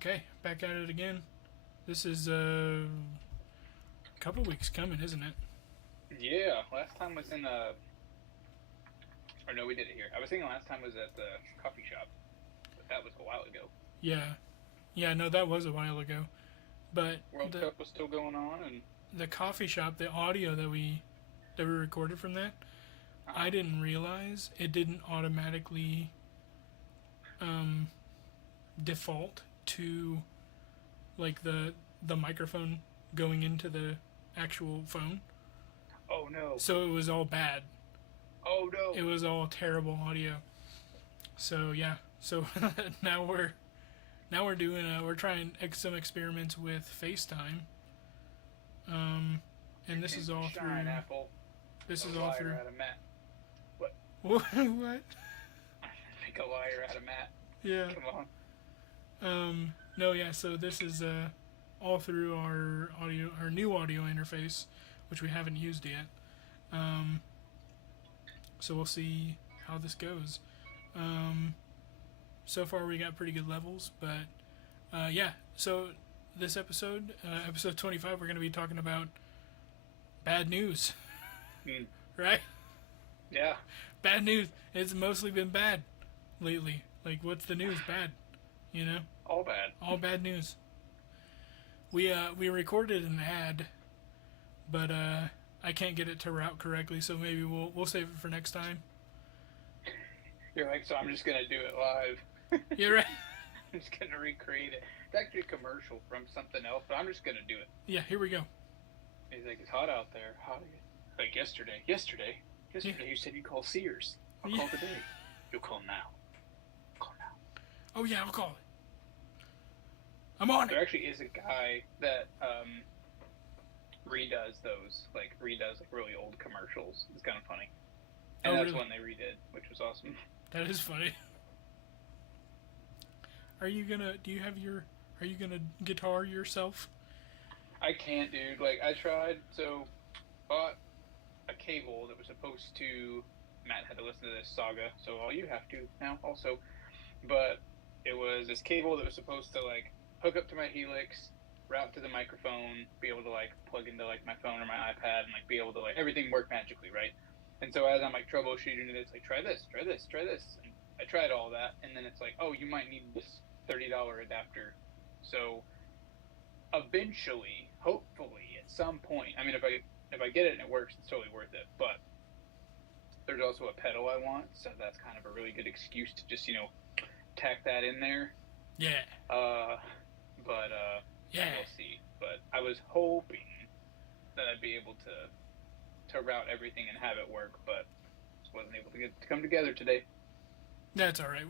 Okay, back at it again. This is a couple weeks coming, isn't it? Yeah, last time was in or no, we did it here. I was thinking last time was at the coffee shop, but that was a while ago. Yeah, yeah. No, that was a while ago. But World the Cup was still going on, and the coffee shop, the audio that we recorded from that, I uh, didn't realize it didn't automatically um, default to like the microphone going into the actual phone. oh no, So it was all bad. oh It no, was all terrible audio. So yeah. So now we're doing we're trying some experiments with FaceTime. Um, and this is all through. shine apple, This a is all through. liar out of Matt. What? What? Make a liar out of Matt. Yeah. Come on. No. Yeah. So this is all through our new audio interface, which we haven't used yet. Um, so we'll see how this goes. Um, so far we got pretty good levels, but yeah. So this episode, episode 25, we're going to be talking about bad news, Hmm. right? Yeah, Bad news. It's mostly been bad lately. Like, what's the news? Bad. You know, all bad. all bad news. We recorded an ad, but I can't get it to route correctly, so maybe we'll save it for next time. You're like, so I'm just gonna do it live. Yeah, right. I'm just gonna recreate it. It's actually a commercial from something else, but I'm just gonna do it. Yeah, here we go. He's like, it's hot out there. Hot. Like yesterday, Yeah. you said you call Sears. I'll Yeah. call today. You'll call now. Call now. Oh yeah, I'll call it. I'm on There it. actually is a guy that redoes like really old commercials. It's kind of funny, and Oh that's really? one they redid, which was awesome. That is funny. Are you gonna? Do you have your? Are you gonna guitar yourself? I can't, dude. Like I tried, so bought a cable that was supposed to. Matt had to listen to this saga, so all you have to now also. But it was this cable that was supposed to like hook up to my Helix, route to the microphone, be able to like plug into like my phone or my iPad, and like be able to like everything work magically, right? And so as I'm like troubleshooting it, it's like try this, try this, try this, and I tried all that, and then it's like, oh, you might need this $30 adapter. So eventually, hopefully, at some point, I mean, if I get it and it works, it's totally worth it. But there's also a pedal I want, so that's kind of a really good excuse to just tack that in there. Yeah. Uh, but Yeah. we'll see. But I was hoping that I'd be able to route everything and have it work, but just wasn't able to get to come together today. That's all right.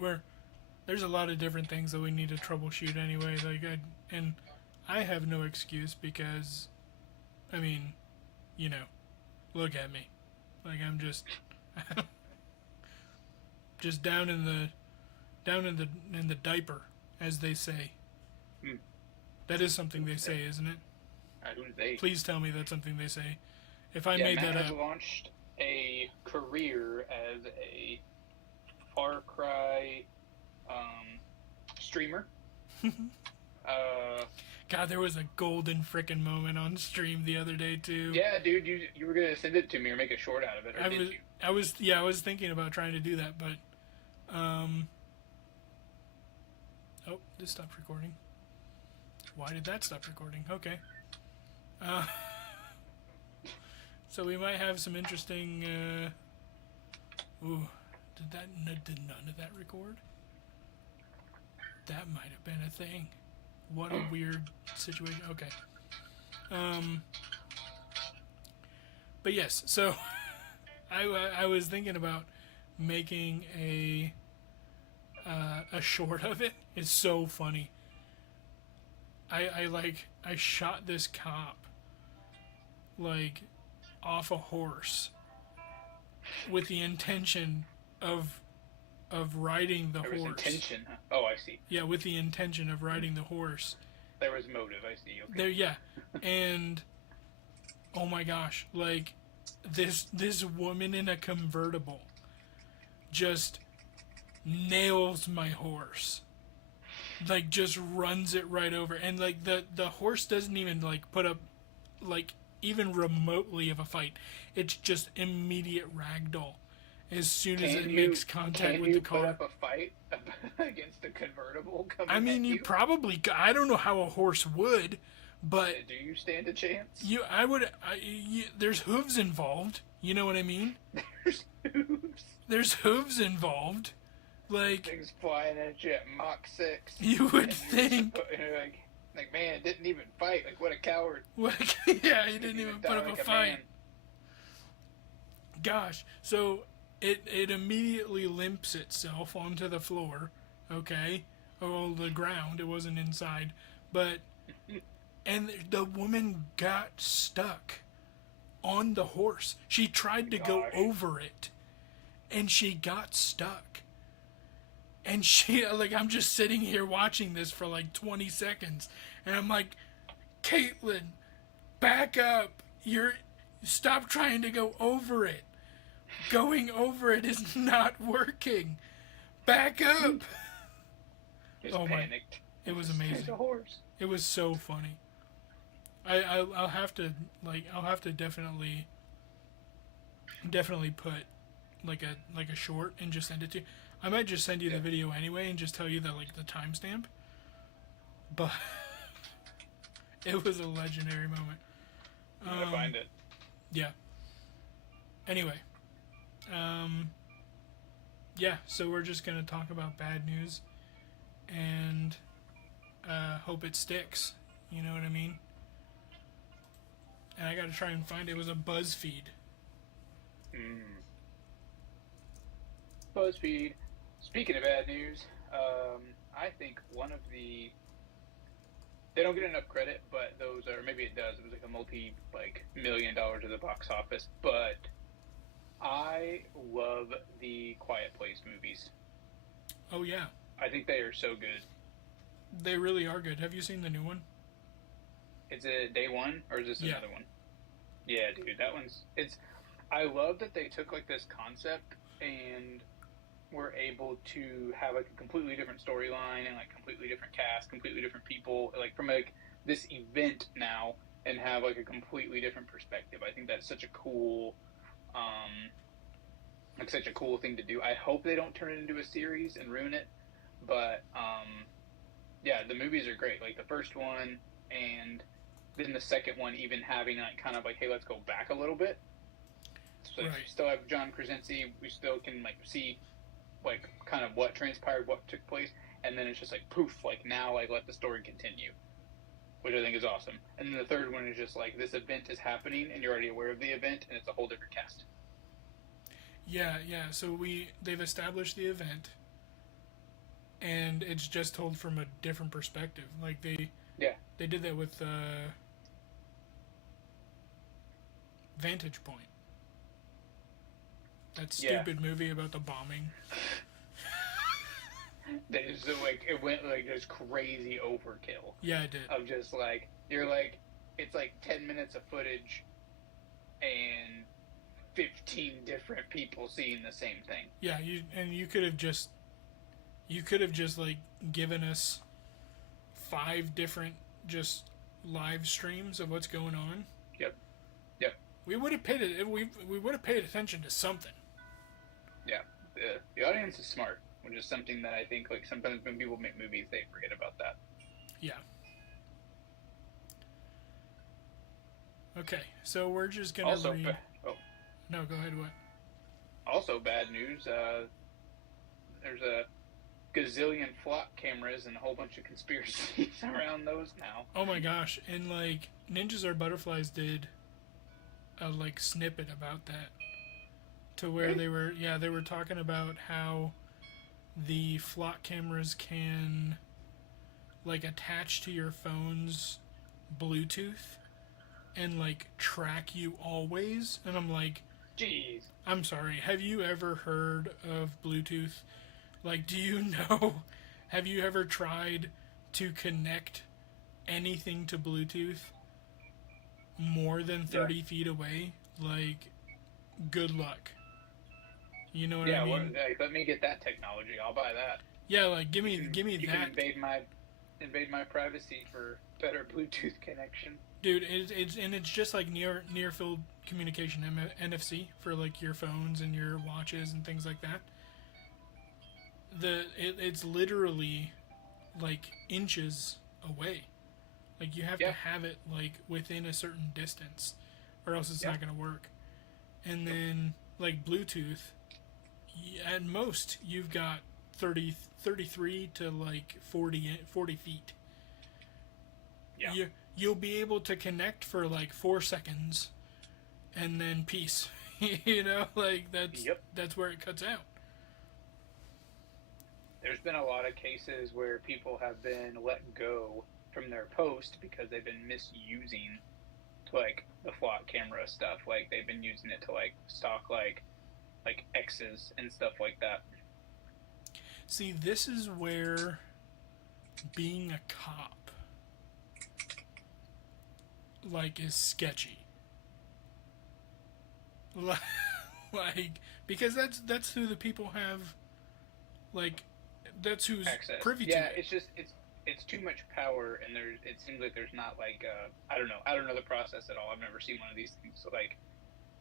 There's a lot of different things that we need to troubleshoot anyway. And I have no excuse because, I mean, you know, look at me, like I'm just just down in the diaper, as they say. Hmm. That is something they say, isn't it? Who's they? Please tell me that's something they say. If I Yeah, made Matt that has up, launched a career as a Far Cry streamer. uh, God, there was a golden frickin' moment on stream the other day too. yeah, dude, you were gonna send it to me or make a short out of it, or I did was, you? I was thinking about trying to do that, but, oh, this stopped recording. Why did that stop recording? Okay. Uh, so we might have some interesting, ooh, did none of that record? That might have been a thing. What a weird situation. Okay. But yes, so I was thinking about making a short of it. It's so funny. I shot this cop like off a horse with the intention of riding the There was horse. intention. Huh? Oh, I see. Yeah, with the intention of riding the horse. There was motive. I see. Okay. There, yeah, and oh my gosh, like this woman in a convertible just nails my horse. like just runs it right over, and like the horse doesn't even like put up like even remotely of a fight. It's just immediate ragdoll as soon as it makes contact can with the you put car. up a fight against a convertible I coming mean, at you you? probably. I don't know how a horse would, but Do you stand a chance? I would. There's hooves involved. You know what I mean? There's hooves. There's hooves involved. Like Things flying at you at Mach 6. you would And think. you're like, man, it didn't even fight. Like, what a coward. What? Yeah, he didn't even put die up like a fight. man. Gosh, so it immediately limps itself onto the floor, okay, or the ground. It wasn't inside, but and the woman got stuck on the horse. She tried to go Gosh. over it, and she got stuck. And she like I'm just sitting here watching this for like 20 seconds, and I'm like, Caitlin, back up. Stop trying to go over it. Going over it is not working. Back up. Just Oh my- panicked. It was There's amazing. a horse. It was so funny. I'll have to definitely put like a short and just send it to you. I might just send you the video anyway and just tell you the timestamp. But it was a legendary moment. I'm gonna find it. Yeah. Anyway, yeah. So we're just gonna talk about bad news, and hope it sticks. You know what I mean? And I gotta try and find it. It was a BuzzFeed. BuzzFeed. Speaking of bad news, I think one of the they don't get enough credit, but those are maybe it does. It was like a $multi-million at the box office, but I love the Quiet Place movies. Oh yeah, I think they are so good. they really are good. Have you seen the new one? Is it day one or is this Yeah. another one? Yeah, dude, that one's it's. I love that they took like this concept and were able to have like a completely different storyline and like completely different cast, completely different people, like from like this event now, and have like a completely different perspective. I think that's such a cool, like such a cool thing to do. I hope they don't turn it into a series and ruin it, but yeah, the movies are great. Like the first one and then the second one, even having like kind of like, hey, let's go back a little bit. So Right. we still have John Krasinski. We still can like see like kind of what transpired, what took place, and then it's just like poof, like now like let the story continue, which I think is awesome. And then the third one is just like this event is happening and you're already aware of the event and it's a whole different cast. Yeah, yeah. So they've established the event, and it's just told from a different perspective. Like they did that with Vantage Point. That Yeah. stupid movie about the bombing. That is so like it went like this crazy overkill Yeah, I did. of just like you're like it's like 10 minutes of footage and 15 different people seeing the same thing. Yeah, you could have just like given us 5 different just live streams of what's going on. Yep. We would have paid it. We would have paid attention to something. Yeah, the audience is smart, which is something that I think like sometimes when people make movies they forget about that. Yeah. Okay, so we're just gonna Also, read. No, go ahead. What? also bad news. There's a gazillion flock cameras and a whole bunch of conspiracies around those now. Oh my gosh! And like Ninjas Are Butterflies did a like snippet about that, to where they were talking about how the flock cameras can like attach to your phone's Bluetooth and like track you always. And I'm like, Jeez. I'm sorry, have you ever heard of Bluetooth? Like, do you know? Have you ever tried to connect anything to Bluetooth more than 30 feet away? Like, good luck. You know what I mean? Well, let me get that technology. I'll buy that. Yeah, like give me You can that, invade my privacy for better Bluetooth connection. dude. It's just like near field communication, NFC for like your phones and your watches and things like that. It's literally like inches away. Like you have to Yeah, have it like within a certain distance, or else it's yeah, not gonna work. And nope, then like Bluetooth, at most you've got 33 to like 40 feet. yeah, You'll be able to connect for like 4 seconds, and then peace. Like yep. that's where it cuts out. There's been a lot of cases where people have been let go from their post because they've been misusing like the flock camera stuff. Like they've been using it to like stalk like exes and stuff like that. See, this is where being a cop like is sketchy. Like because that's who the people have, like that's who's Access. privy to Yeah, it. it's too much power, and it seems like there's not like I don't know the process at all. I've never seen one of these things, so like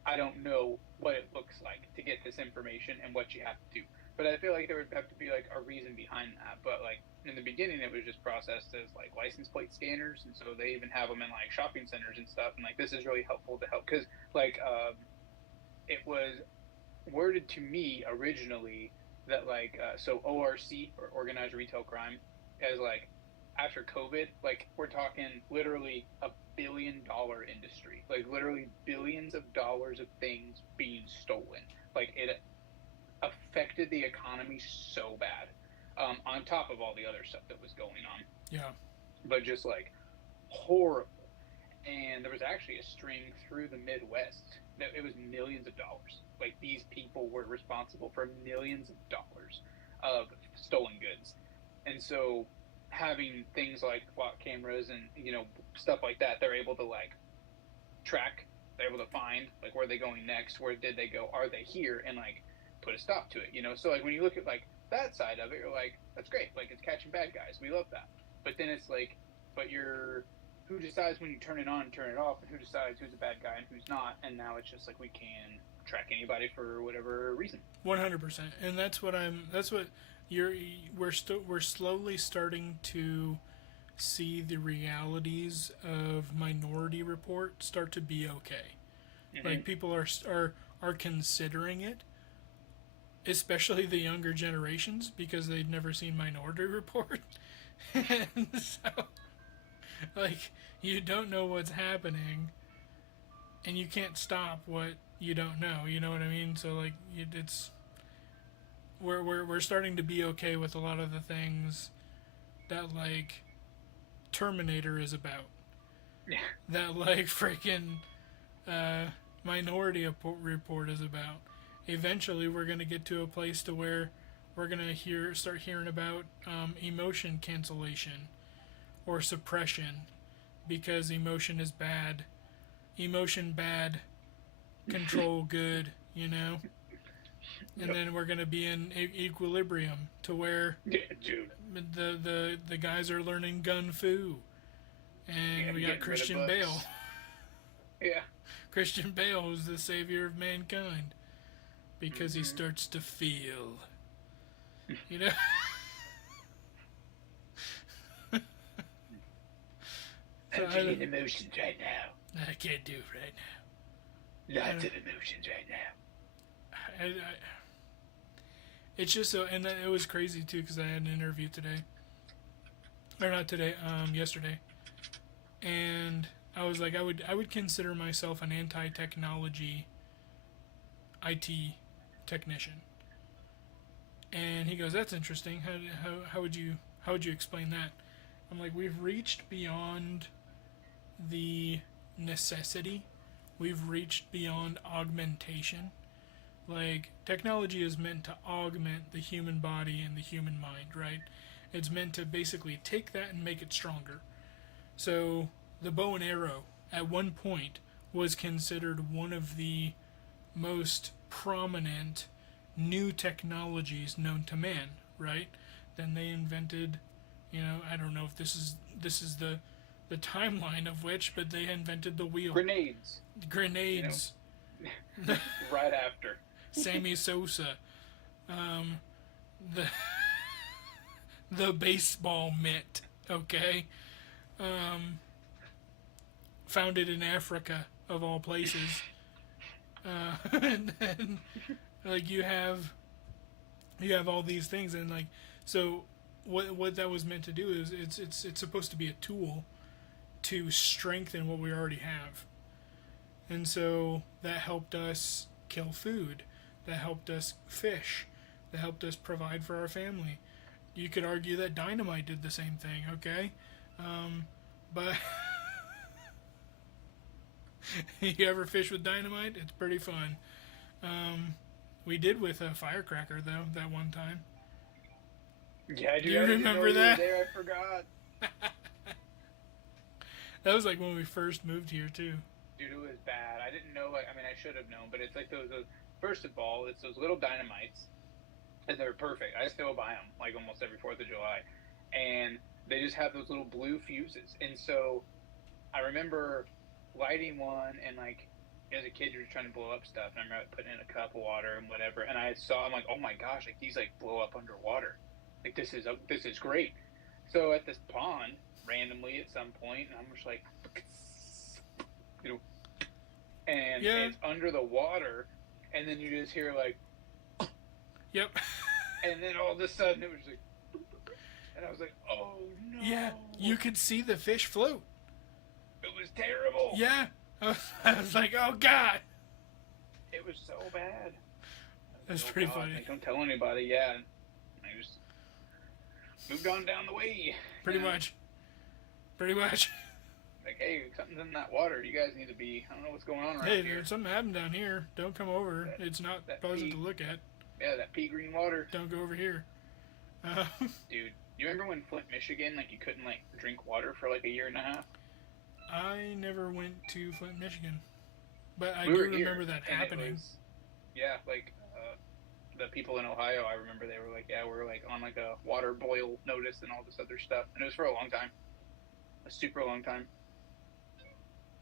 I don't know what it looks like to get this information and what you have to do. But I feel like there would have to be like a reason behind that. But like in the beginning, it was just processed as like license plate scanners, and so they even have them in like shopping centers and stuff. And like this is really helpful to help because like it was worded to me originally that like so ORC or organized retail crime as like after COVID, like we're talking literally $1 billion industry, like literally billions of dollars of things being stolen. Like it affected the economy so bad. On top of all the other stuff that was going on, Yeah. but just like horrible. And there was actually a string through the Midwest that it was millions of dollars. Like these people were responsible for millions of dollars of stolen goods, and so having things like flock cameras and stuff like that, they're able to like track. They're able to find like where they're going next, where did they go, are they here, and like put a stop to it. So like when you look at like that side of it, you're like that's great. Like it's catching bad guys. We love that. But then it's like, but you're who decides when you turn it on and turn it off, and who decides who's a bad guy and who's not, and now it's just like we can track anybody for whatever reason. 100%. And that's what you're we're slowly starting to see the realities of Minority Report start to be okay. Mm-hmm. Like people are considering it, especially the younger generations because they've never seen Minority Report. And so like you don't know what's happening and you can't stop what you don't know, you know what I mean? So like it's we're starting to be okay with a lot of the things that like Terminator is about. Yeah. That like freaking uh, Minority Report is about. Eventually, we're gonna get to a place to where we're gonna start hearing about emotion cancellation or suppression because emotion is bad. Emotion bad, control good. And Yep. then we're gonna be in equilibrium to where Yeah, dude. the guys are learning gun fu, and Yeah, we got getting rid of Christian books. Bale. Yeah. Christian Bale, who's the savior of mankind, because he Mm-hmm. starts to feel. You know. So I'm feeling emotions right now. I can't do it right Lots now. of emotions right now. It's just so, and it was crazy too because I had an interview today, or not today, yesterday, and I was like, I would consider myself an anti-technology IT technician, and he goes, that's interesting. How would you explain that? I'm like, we've reached beyond the necessity, we've reached beyond augmentation. Like, technology is meant to augment the human body and the human mind, right? It's meant to basically take that and make it stronger. So, the bow and arrow, at one point, was considered one of the most prominent new technologies known to man, right? Then they invented, I don't know if this is the timeline of which, but they invented the wheel. Grenades. Grenades. Right after. Sammy Sosa. The the baseball mitt. Okay. Founded in Africa, of all places. And then, like, you have all these things, and like, so what that was meant to do is it's supposed to be a tool to strengthen what we already have. And so that helped us kill food, that helped us fish, that helped us provide for our family. You could argue that dynamite did the same thing, okay? But you ever fish with dynamite? It's pretty fun. We did with a firecracker, though, that one time. Yeah, I do. Do you remember that? There, I forgot. That was like when we first moved here, too. Dude, it was bad. I didn't know. I mean, I should have known, but it's like those. First of all, it's those little dynamites, and they're perfect. I still buy them like almost every 4th of July, and they just have those little blue fuses. And so, I remember lighting one, and like as a kid, you're trying to blow up stuff, and I remember putting in a cup of water and whatever, and I'm like, oh my gosh, like these like blow up underwater. Like this is great. So at this pond, randomly at some point, and I'm just like, and it's under the water, and then you just hear like, yep. And then all of a sudden it was like, and I was like, oh no. Yeah, you could see the fish float. It was terrible. Yeah, I was like, oh god. It was so bad. That's pretty funny. Like, don't tell anybody. Yeah, and I just moved on down the way. Pretty much. Like, hey, something's in that water. You guys need to be. I don't know what's going on right Hey, here. there's something happened down here. Don't come over. It's not pleasant to look at. Yeah, that pea green water. Don't go over here. Dude, you remember when Flint, Michigan, like you couldn't like drink water for like a year and a half? I never went to Flint, Michigan, but I We do were here, remember that and it happening. yeah, like the people in Ohio, I remember they were like, yeah, we're like on like a water boil notice and all this other stuff, and it was for a long time, a super long time.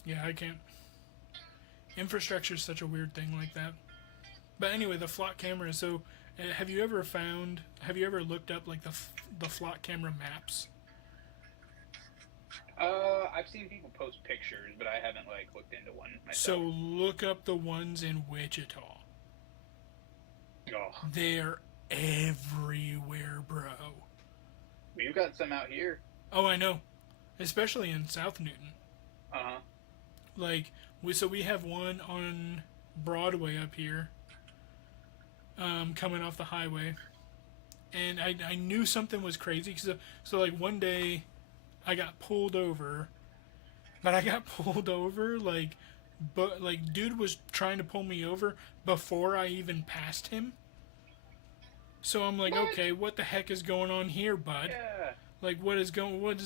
Yeah, I can't. Infrastructure is such a weird thing like that. But anyway, the flock camera. So, have you ever looked up like the flock camera maps? I've seen people post pictures, but I haven't like looked into one myself. So look up the ones in Wichita. Oh, They're everywhere, bro. we've got some out here. Oh, I know. Especially in South Newton. Uh-huh. Like, we have one on Broadway up here, coming off the highway. And I knew something was crazy. So like, one day, I got pulled over. But I got pulled over, like, dude was trying to pull me over before I even passed him. So I'm like, What? okay, what the heck is going on here, bud? Yeah. Like, what is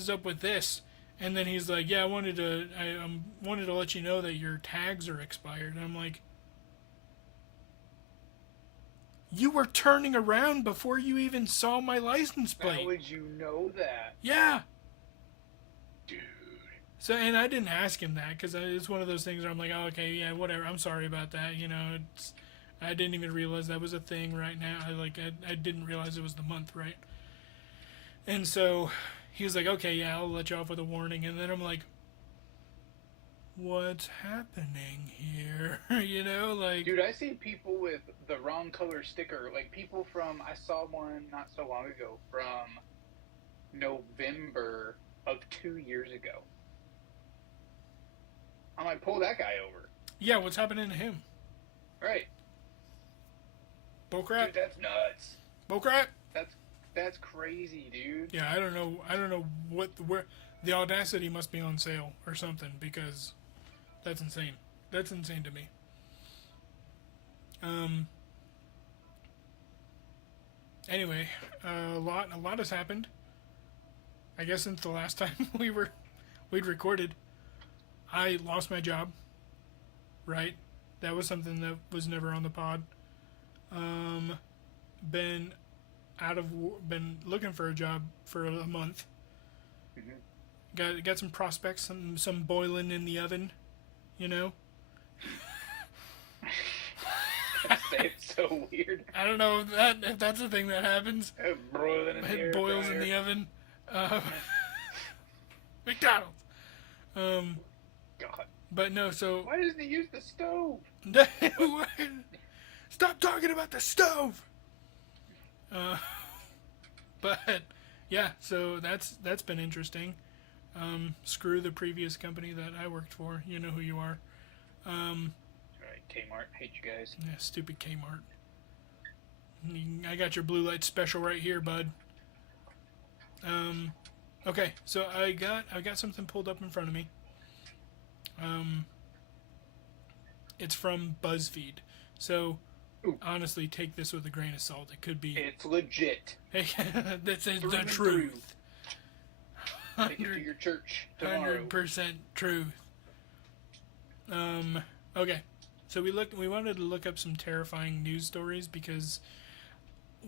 up with this? And then he's like, yeah, I wanted to let you know that your tags are expired. And I'm like, you were turning around before you even saw my license plate. How would you know that? Yeah. Dude. So, and I didn't ask him that because it's one of those things where I'm like, oh, okay, yeah, whatever. I'm sorry about that. I didn't even realize that was a thing right now. I didn't realize it was the month, right? And so he was like, okay, yeah, I'll let you off with a warning. And then I'm like, what's happening here? Like... Dude, I see people with the wrong color sticker. Like, people from... I saw one not so long ago from November of 2 years ago. I'm like, pull that guy over. Yeah, what's happening to him? Right. Bullcrap? Dude, that's nuts. Bullcrap? That's crazy, dude. Yeah, I don't know where the audacity must be on sale or something, because that's insane. That's insane to me. Anyway, a lot has happened. I guess since the last time we'd recorded. I lost my job. Right? That was something that was never on the pod. been looking for a job for a month. Got some prospects, some boiling in the oven, you know. Say it's so weird. I don't know if that's a thing that happens. Broiling in the It air boils fryer. in the oven. McDonald's. God. But no, so Why doesn't he use the stove? stop talking about the stove. But yeah, so that's been interesting. Screw the previous company that I worked for. You know who you are. Alright, Kmart. Hate you guys. Yeah, stupid Kmart. I got your blue light special right here, bud. Okay, so I got something pulled up in front of me. It's from BuzzFeed. So Ooh. honestly, take this with a grain of salt. It could be. It's legit. Hey, this is Through the and truth. Take it to your church tomorrow. 100% truth. Okay. So we wanted to look up some terrifying news stories because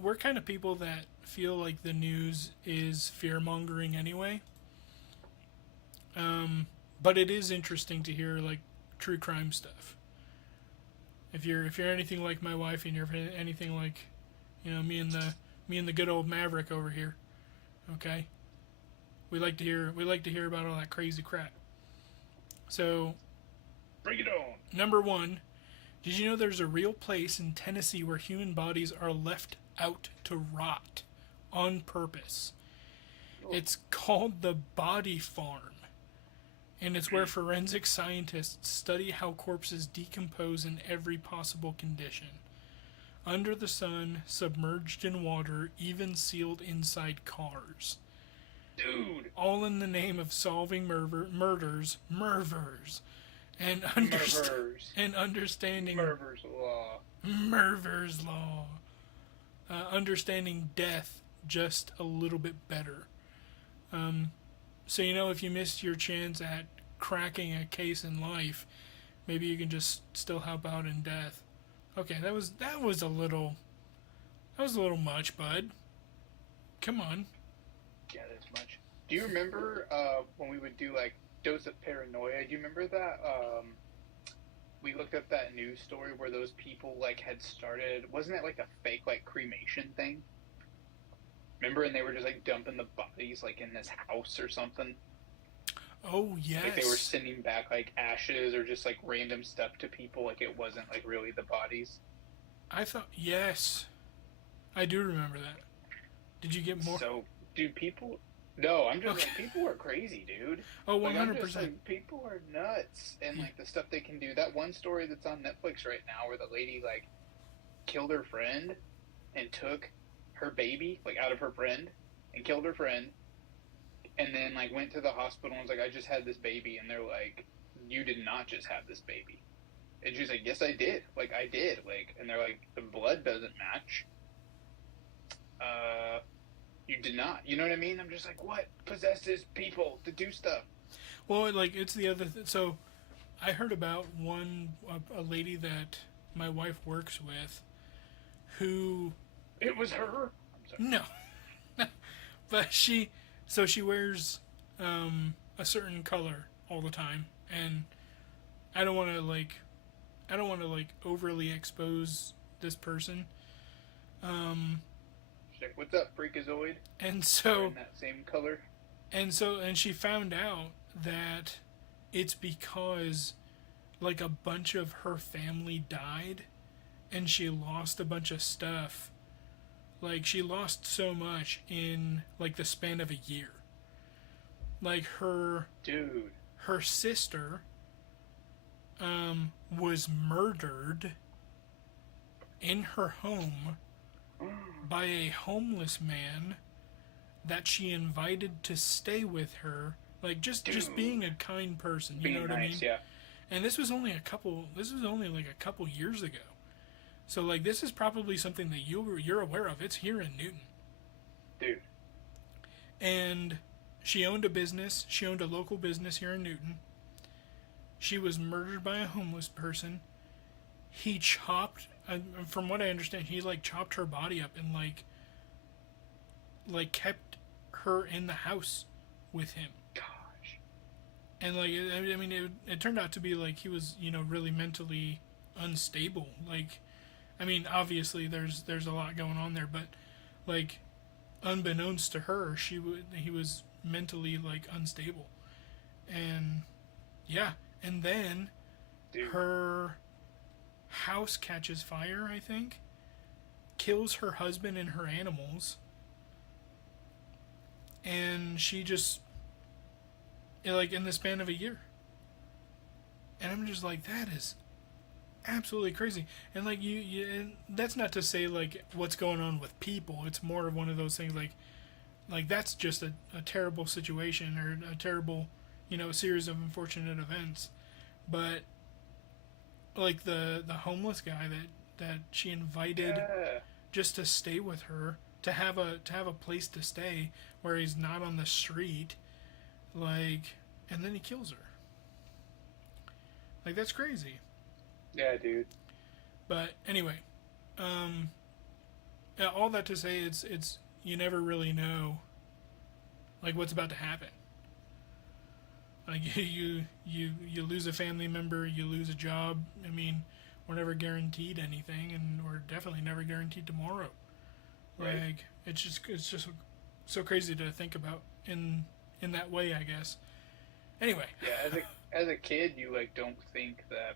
we're kind of people that feel like the news is fear-mongering anyway. But it is interesting to hear like true crime stuff. If you're anything like my wife and you're anything like, you know, me and the good old Maverick over here, okay? We like to hear about all that crazy crap. So, Bring it on. number 1, did you know there's a real place in Tennessee where human bodies are left out to rot on purpose? It's called the Body Farm. And it's where forensic scientists study how corpses decompose in every possible condition. Under the sun, submerged in water, even sealed inside cars. Dude. All in the name of solving murders, and understanding Murder's law. Murder's law. Understanding death just a little bit better. So, you know, if you missed your chance at cracking a case in life, maybe you can just still help out in death. Okay, that was a little much, bud. Come on. Yeah, that's much. Do you remember when we would do like Dose of Paranoia? Do you remember that? We looked up that news story where those people like had started. Wasn't it like a fake like cremation thing? Remember, and they were just like dumping the bodies like in this house or something. Oh yes. Like they were sending back like ashes or just like random stuff to people. Like it wasn't like really the bodies. I thought yes. I do remember that. Did you get more? So, dude, people. No, I'm just Okay. like people are crazy, dude. Oh, Like, I'm 100%. just like, people are nuts, and like the stuff they can do. That one story that's on Netflix right now, where the lady like killed her friend and took her baby like out of her friend and killed her friend, and then like went to the hospital and was like, I just had this baby, and they're like, you did not just have this baby. And she's like, yes, I did. Like I did. Like, and they're like, the blood doesn't match. You did not. You know what I mean? I'm just like, what possesses people to do stuff? Well, like it's the other. So, I heard about a lady that my wife works with, who It was her. I'm sorry. no, but she wears a certain color all the time, and I don't want to like overly expose this person. She's like, what's up, Freakazoid? And so In that same color. and she found out that it's because like a bunch of her family died and she lost a bunch of stuff. Like she lost so much in like the span of a year. Like her sister was murdered in her home by a homeless man that she invited to stay with her, like just being a kind person, you Being know what nice, I mean? yeah. And this was only like a couple years ago. So like this is probably something that you're aware of. It's here in Newton. Dude. And she owned a local business here in Newton. She was murdered by a homeless person. He chopped, from what I understand, he like chopped her body up in like like kept her in the house with him. Gosh. And like I mean it turned out to be like he was, you know, really mentally unstable. Like I mean obviously there's a lot going on there, but like unbeknownst to her, he was mentally like unstable. And yeah, and then Dude. her house catches fire, I think, kills her husband and her animals, and she just like in the span of a year. And I'm just like, that is absolutely crazy. And like and that's not to say like what's going on with people. It's more of one of those things like that's just a terrible situation or a terrible, you know, series of unfortunate events. But like the homeless guy that she invited Yeah. just to stay with her, to have a place to stay where he's not on the street, like, and then he kills her. Like that's crazy. Yeah, dude. But anyway, um, yeah, all that to say, it's you never really know like what's about to happen. Like you lose a family member, you lose a job. I mean, we're never guaranteed anything, and we're definitely never guaranteed tomorrow. Right. Like it's just so crazy to think about in that way, I guess. Anyway, Yeah, as a kid, you like don't think that,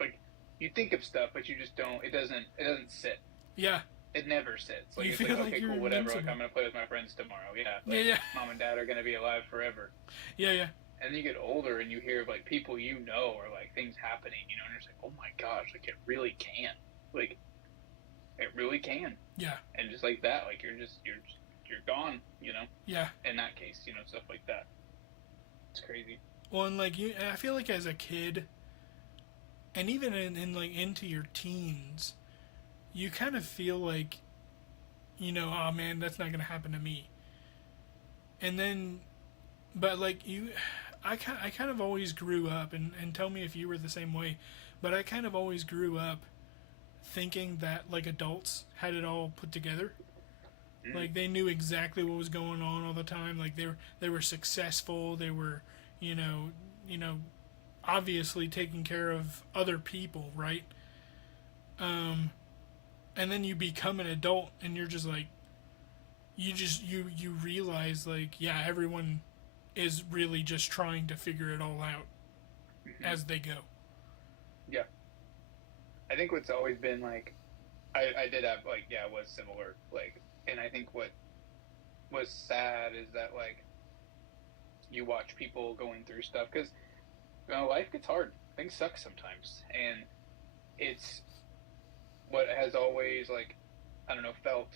like, you think of stuff, but you just don't. It doesn't sit. yeah, It never sits. Like you it's feel like like okay, you're cool, whatever. Like invincible. I'm gonna play with my friends tomorrow. Yeah. Yeah, Like yeah, mom and dad are gonna be alive forever. yeah, yeah, And then you get older and you hear of like people you know or like things happening, and you're just like, oh my gosh, like it really can. Like it really can. yeah, And just like that, like you're gone, yeah. in that case, stuff like that. It's crazy. Well, and like I feel like as a kid, and even in like into your teens, you kind of feel like, you know, oh man, that's not gonna happen to me. And then, but like I kind of always grew up, and tell me if you were the same way, but I kind of always grew up thinking that like adults had it all put together. Like they knew exactly what was going on all the time. Like they were successful. They were, you know, you know, obviously taking care of other people, right? Um, and then you become an adult, and you're just like, you realize like, yeah, everyone is really just trying to figure it all out as they go. Yeah. I think what's always been like, I did have like, yeah, it was similar. Like, and I think what was sad is that like you watch people going through stuff because life gets hard. Things suck sometimes, and it's what has always like I don't know felt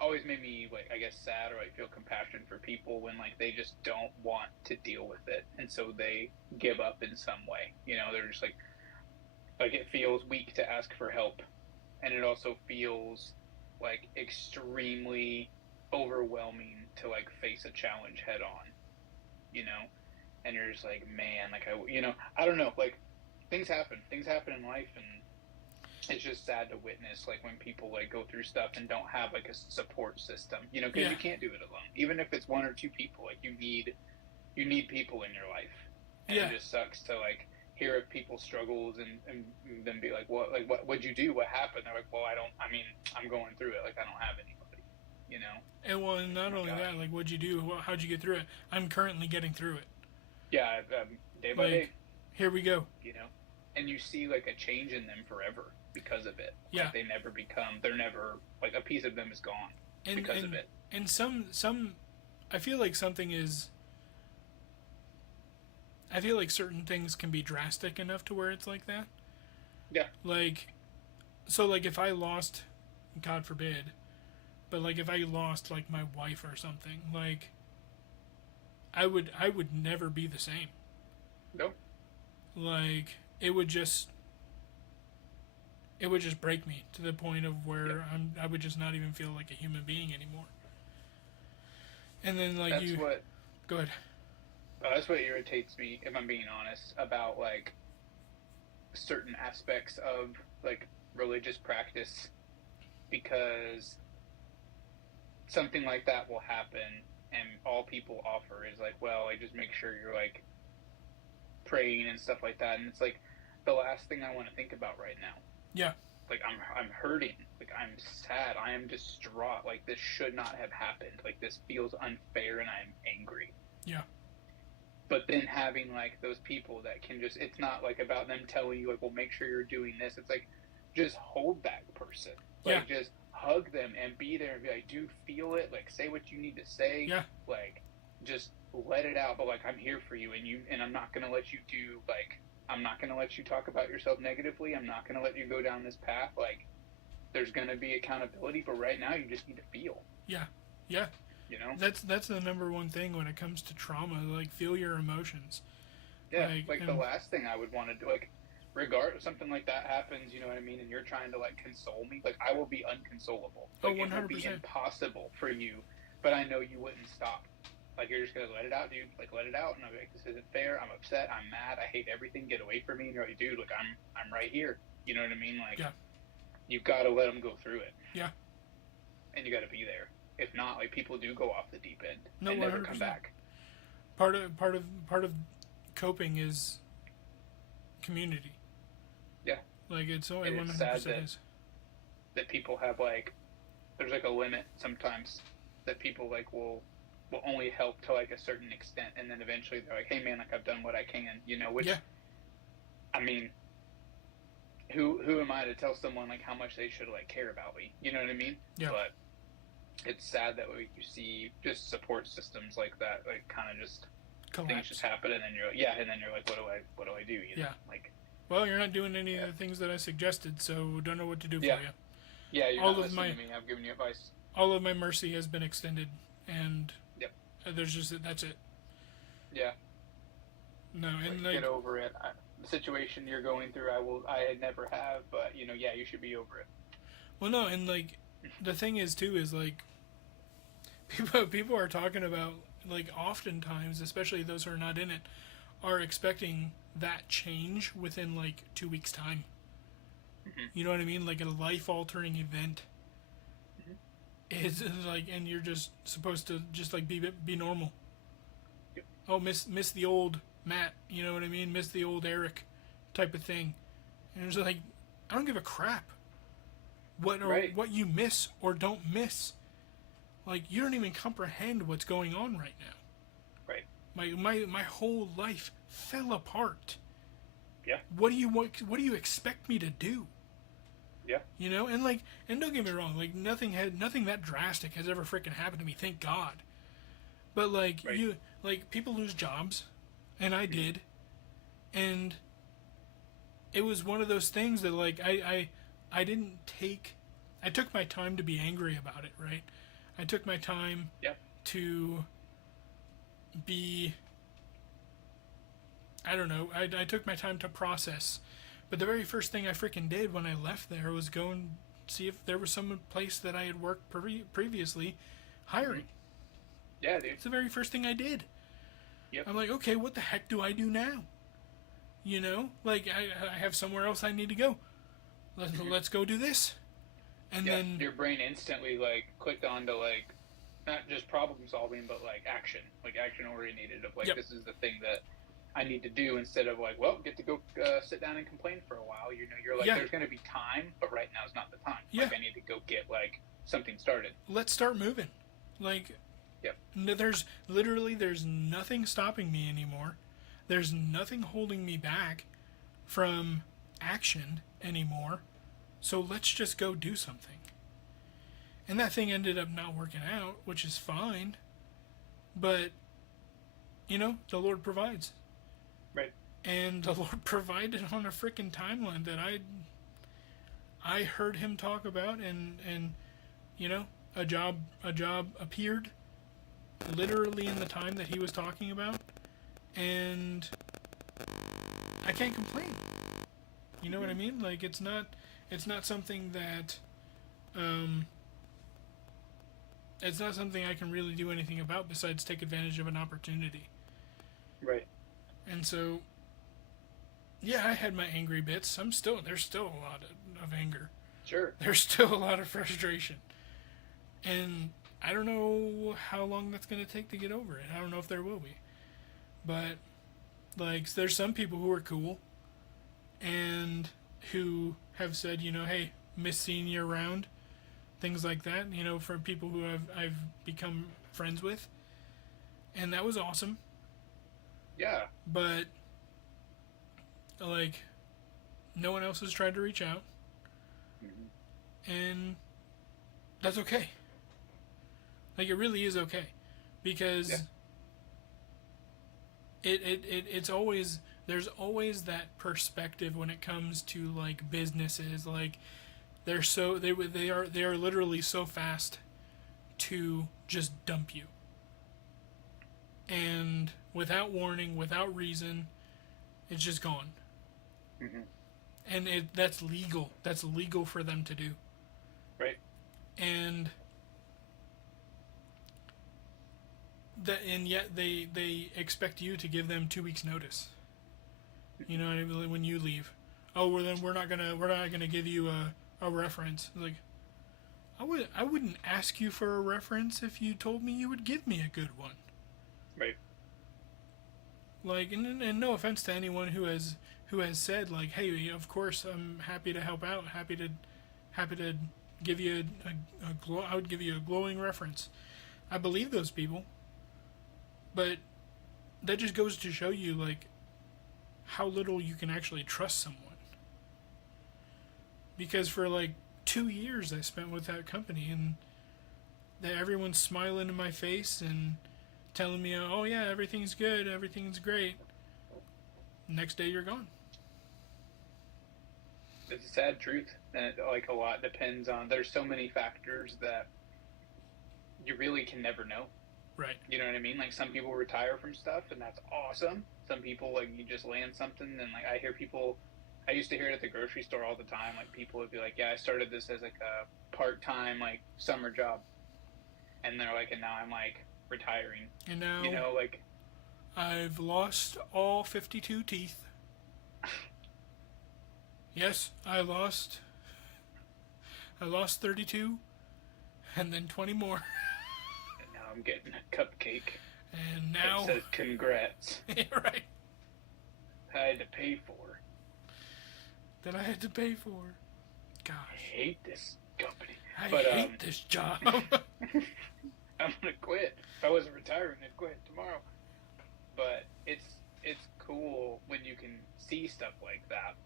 always made me like I guess sad or like feel compassion for people when like they just don't want to deal with it, and so they give up in some way. They're just like it feels weak to ask for help, and it also feels like extremely overwhelming to like face a challenge head on, you know, and you're just like, man, like I don't know, like things happen in life, and it's just sad to witness like when people like go through stuff and don't have like a support system, because Yeah. you can't do it alone, even if it's one or two people. Like you need people in your life, and Yeah. it just sucks to like hear of people's struggles and then be like, what'd you do, what happened? They're like, well, I'm going through it, like I don't have anybody. And well, and not Oh my only gosh. that, like, what'd you do? How'd you get through it? I'm currently getting through it. Yeah, day by Like, day, here we go. and you see like a change in them forever because of it. Yeah. Like, they're never like a piece of them is gone And because of it. and some, I feel like something is. I feel like certain things can be drastic enough to where it's like that. Yeah. Like, so like if I lost, God forbid, but like if I lost like my wife or something, like I would never be the same. No. Like it would just break me to the point of where I would just not even feel like a human being anymore. And then like That's you what go ahead. that's what irritates me, if I'm being honest, about like certain aspects of like religious practice, because something like that will happen, and all people offer is like, well, like just make sure you're like praying and stuff like that, and it's like the last thing I want to think about right now. Yeah. Like I'm hurting, like I'm sad, I am distraught, like this should not have happened, like this feels unfair, and I'm angry. Yeah. But then having like those people that can just, it's not like about them telling you like, well, make sure you're doing this. It's like, just hold that person, like just hug them and be there and be like, dude, feel it, like say what you need to say, like just let it out, but like I'm here for you, and I'm not gonna let you do like, I'm not going to let you talk about yourself negatively. I'm not going to let you go down this path. Like, there's going to be accountability, but right now you just need to feel. Yeah. Yeah. You know? That's the number one thing when it comes to trauma. Like, feel your emotions. Yeah. Like the last thing I would want to do, like, regardless, something like that happens, you know what I mean? And you're trying to, like, console me. Like, I will be unconsolable. Like, 100%. It will be impossible for you, but I know you wouldn't stop. Like, you're just going to let it out, dude. Like, let it out. And I'll be like, this isn't fair. I'm upset. I'm mad. I hate everything. Get away from me. And you're like, dude, like, I'm right here. You know what I mean? Like, you've got to let them go through it. Yeah. And you got to be there. If not, like, people do go off the deep end and 100%. never come back. Part of coping is community. Yeah. Like, it's only 100% sad that people have, like, there's, like, a limit sometimes that people, like, will only help to like a certain extent, and then eventually they're like, hey man, like I've done what I can, you know, which I mean, who am I to tell someone like how much they should like care about me, you know what I mean? But it's sad that you see just support systems like that, like kind of just collapse. Things just happen, and then you're like, and then you're like, what do I do? You know? Like, well, you're not doing any of the things that I suggested, so don't know what to do for you. Yeah, you're not listening to me. I've given you advice. All of my mercy has been extended, and there's just that's it. Yeah. No, and like, get over it. The situation you're going through, I never have, but you know, you should be over it. Well, no, and like the thing is too is like people are talking about, like, oftentimes, especially those who are not in it, are expecting that change within like 2 weeks' time. Mm-hmm. You know what I mean? Like a life-altering event. Is like, and you're just supposed to just like be normal. Yep. Oh, miss the old Matt, you know what I mean? Miss the old Eric, type of thing. And it's like, I don't give a crap what you miss or don't miss. Like, you don't even comprehend what's going on right now. Right. My whole life fell apart. Yeah. What do you expect me to do? Yeah. You know, and like, and don't get me wrong, like nothing that drastic has ever freaking happened to me, thank God. But like people lose jobs, and I did, and it was one of those things that like I took my time to be angry about it, right? I took my time to be, I don't know, I took my time to process. But the very first thing I freaking did when I left there was go and see if there was some place that I had worked previously hiring. Yeah, dude. It's the very first thing I did. Yep. I'm like, okay, what the heck do I do now? You know? Like, I have somewhere else I need to go. Let's go do this. And then your brain instantly, like, clicked on to, like, not just problem solving, but, like, action. Like, action oriented of, like, this is the thing that I need to do, instead of like, well, get to go sit down and complain for a while. You know, you're like, there's going to be time, but right now is not the time. Like, I need to go get like something started. Let's start moving. Like, there's nothing stopping me anymore. There's nothing holding me back from action anymore. So let's just go do something. And that thing ended up not working out, which is fine. But, you know, the Lord provides. Right. And the Lord provided on a freaking timeline that I heard him talk about, and you know, a job appeared literally in the time that he was talking about, and I can't complain. You know what I mean? Like, it's not something that it's not something I can really do anything about besides take advantage of an opportunity. Right. And so, yeah, I had my angry bits. There's still a lot of anger. Sure. There's still a lot of frustration. And I don't know how long that's going to take to get over it. I don't know if there will be. But, like, there's some people who are cool and who have said, you know, hey, miss seeing you around. Things like that, you know, from people who I've become friends with. And that was awesome. Yeah. But, like, no one else has tried to reach out. Mm-hmm. And that's okay. Like, it really is okay. Because it's always, there's always that perspective when it comes to, like, businesses. Like, they are literally so fast to just dump you. And without warning, without reason, it's just gone. Mm-hmm. And that's legal. That's legal for them to do. Right. And yet they expect you to give them 2 weeks notice. You know, when you leave. Oh, well then we're not gonna give you a reference. Like, I wouldn't ask you for a reference if you told me you would give me a good one. Right. Like, and no offense to anyone who has said, like, hey, of course I'm happy to help out, happy to give you I would give you a glowing reference. I believe those people, but that just goes to show you, like, how little you can actually trust someone. Because for like 2 years I spent with that company, and everyone's smiling in my face and telling me, oh yeah, everything's good, everything's great. Next day you're gone. It's a sad truth, and like, a lot depends on. There's so many factors that you really can never know. Right. You know what I mean? Like, some people retire from stuff, and that's awesome. Some people, like, you just land something, and like, I hear people. I used to hear it at the grocery store all the time. Like, people would be like, "Yeah, I started this as like a part-time, like, summer job," and they're like, "And now I'm like retiring." And now, you know, like, I've lost all 52 teeth. Yes, I lost 32, and then 20 more. And now I'm getting a cupcake. And now it says congrats. Right. I had to pay for. That I had to pay for. Gosh. I hate this company. I hate this job. I'm gonna quit. If I wasn't retiring, I'd quit tomorrow. But it's cool when you can see stuff like that.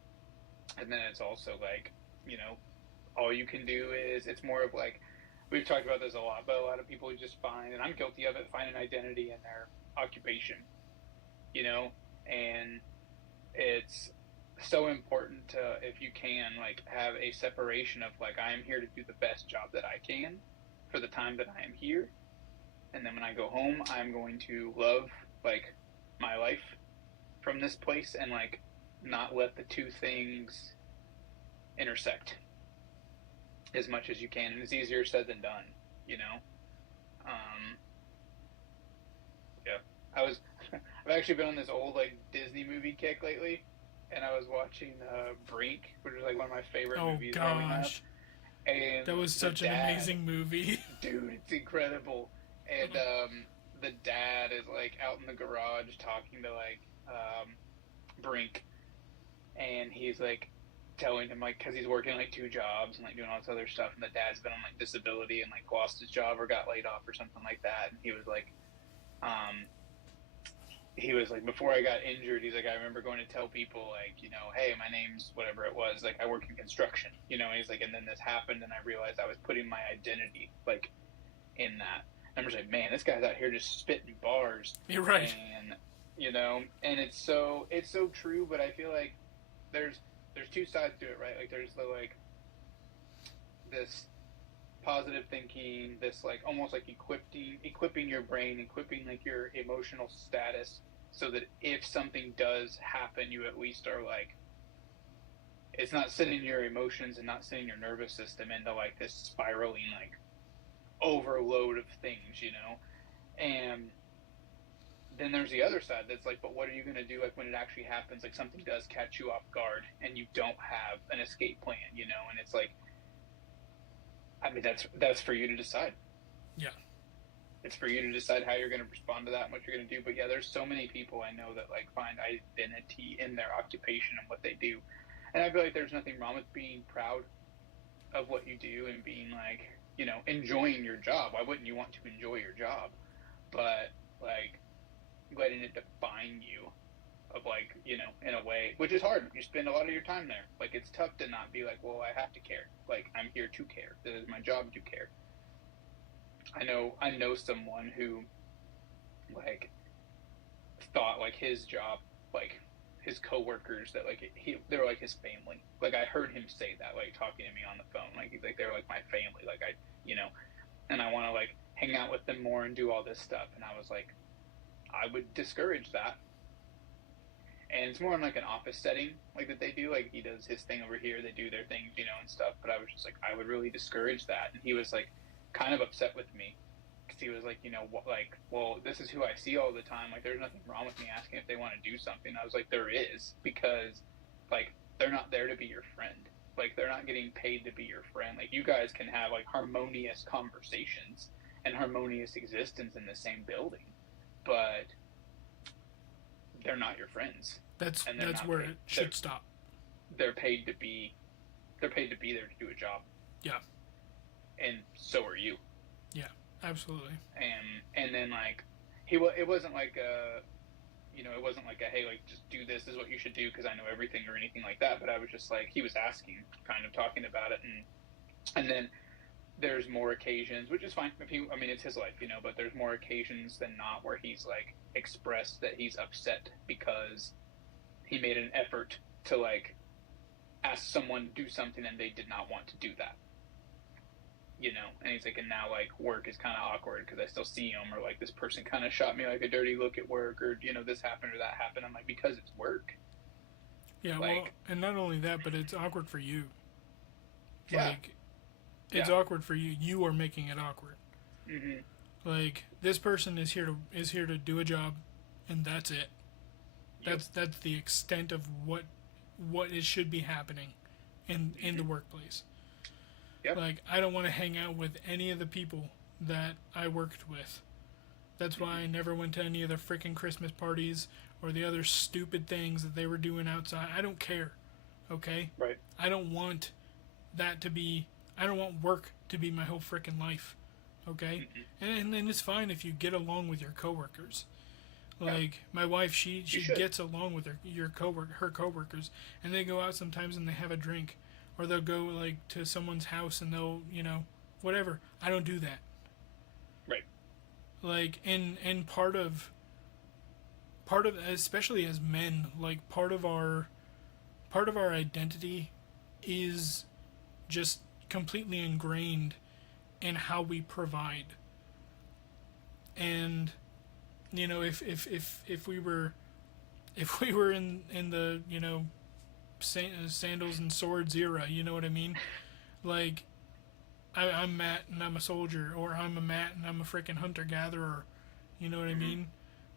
And then it's also like, you know, all you can do is, it's more of like, we've talked about this a lot, but a lot of people just find, and I'm guilty of it, find an identity in their occupation, you know, and it's so important to, if you can, like, have a separation of, like, I am here to do the best job that I can for the time that I am here, and then when I go home, I'm going to love, like, my life from this place, and, like, not let the two things intersect as much as you can. And it's easier said than done, you know. I've actually been on this old, like, Disney movie kick lately, and I was watching Brink, which is like one of my favorite movies. Oh gosh, and that was such an amazing movie. Dude, it's incredible. And the dad is like out in the garage talking to like Brink, and he's like telling him, like, because he's working like 2 jobs and like doing all this other stuff, and the dad's been on like disability and like lost his job or got laid off or something like that, and he was like, before I got injured, he's like, I remember going to tell people, like, you know, hey, my name's whatever it was, like, I work in construction, you know, and he's like, and then this happened, and I realized I was putting my identity, like, in that. And I'm just like, man, this guy's out here just spitting bars. You're right. And, you know, and it's so true, but I feel like there's 2 sides to it, right? Like, there's the, like, this positive thinking, this, like, almost like equipping your brain, equipping, like, your emotional status, so that if something does happen, you at least are, like, it's not sending your emotions and not sending your nervous system into, like, this spiraling, like, overload of things, you know? And then there's the other side that's like, but what are you going to do, like, when it actually happens, like, something does catch you off guard and you don't have an escape plan, you know? And it's like, I mean, that's for you to decide. Yeah. it's for you to decide how you're going to respond to that and what you're going to do. But yeah, there's so many people I know that like find identity in their occupation and what they do, and I feel like there's nothing wrong with being proud of what you do and being like, you know, enjoying your job. Why wouldn't you want to enjoy your job? But like letting it define you of like, you know, in a way, which is hard. You spend a lot of your time there. Like it's tough to not be like, well, I have to care. Like I'm here to care. This is my job to care. I know someone who like thought like his job, like his coworkers that like they're like his family. Like I heard him say that, like talking to me on the phone. Like he's like they're like my family. Like I, you know, and I want to like hang out with them more and do all this stuff. And I was like, I would discourage that. And it's more in like an office setting, like that they do. Like he does his thing over here, they do their things, you know, and stuff. But I was just like, I would really discourage that. And he was like, kind of upset with me because he was like, you know, like, well, this is who I see all the time. Like, there's nothing wrong with me asking if they want to do something. I was like, there is, because like they're not there to be your friend. Like they're not getting paid to be your friend. Like you guys can have like harmonious conversations and harmonious existence in the same building, but they're not your friends. That's where it should stop. They're paid to be there to do a job. Yeah. And so are you. Yeah, absolutely. And then like it wasn't like a, you know, it wasn't like a, hey, like just do this is what you should do because I know everything or anything like that. But I was just like, he was asking, kind of talking about it, and then there's more occasions, which is fine. If he, I mean, it's his life, you know. But there's more occasions than not where he's like expressed that he's upset because he made an effort to like ask someone to do something and they did not want to do that. You know, and he's like, and now like work is kind of awkward because I still see him, or like this person kind of shot me like a dirty look at work, or you know, this happened or that happened. I'm like, because it's work. Yeah, like, well, and not only that, but it's awkward for you. Yeah. Like, it's awkward for you. You are making it awkward. Mm-hmm. Like this person is here to do a job, and that's it. That's the extent of what it should be happening in the workplace. Yep. Like I don't want to hang out with any of the people that I worked with. That's why I never went to any of the freaking Christmas parties or the other stupid things that they were doing outside. I don't care. Okay? Right. I don't want that to be. I don't want work to be my whole freaking life. Okay? And it's fine if you get along with your coworkers. Like my wife, she gets along with her coworkers, and they go out sometimes and they have a drink, or they'll go like to someone's house and they'll, you know, whatever. I don't do that. Right. Like and part of especially as men, like part of our identity is just completely ingrained in how we provide. And you know, if we were in the, you know, sandals and swords era, you know what I mean? Like I'm Matt and I'm a soldier, or I'm a Matt and I'm a freaking hunter gatherer, you know what I mean?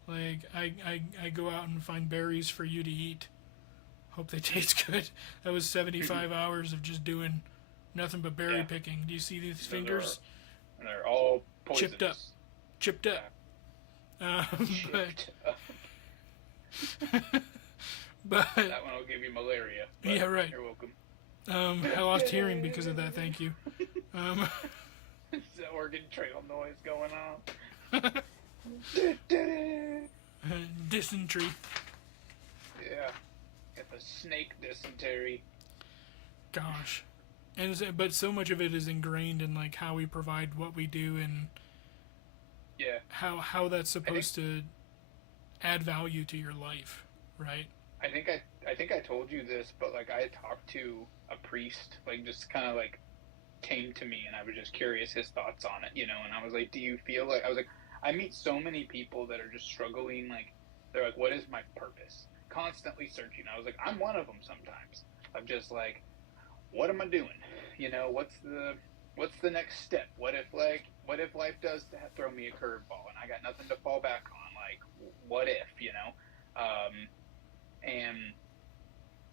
Like I go out and find berries for you to eat. Hope they taste good. That was 75 hours of just doing nothing but berry picking. Do you see these fingers? And they're all poisonous. Chipped up. But that one will give you malaria. Yeah, right. You're welcome. I lost hearing because of that. Thank you. It's the Oregon Trail noise going on. Dysentery. Yeah. Got the snake dysentery. Gosh. But so much of it is ingrained in like how we provide what we do, and how that's supposed to add value to your life, right? I think I told you this, but like I had talked to a priest, like just kind of like came to me, and I was just curious his thoughts on it, you know. And I was like, do you feel like, I was like, I meet so many people that are just struggling, like they're like, what is my purpose? Constantly searching. I was like, I'm one of them sometimes. I'm just like, what am I doing? You know, what's the next step? What if life does throw me a curveball and I got nothing to fall back on? Like, what if, you know? And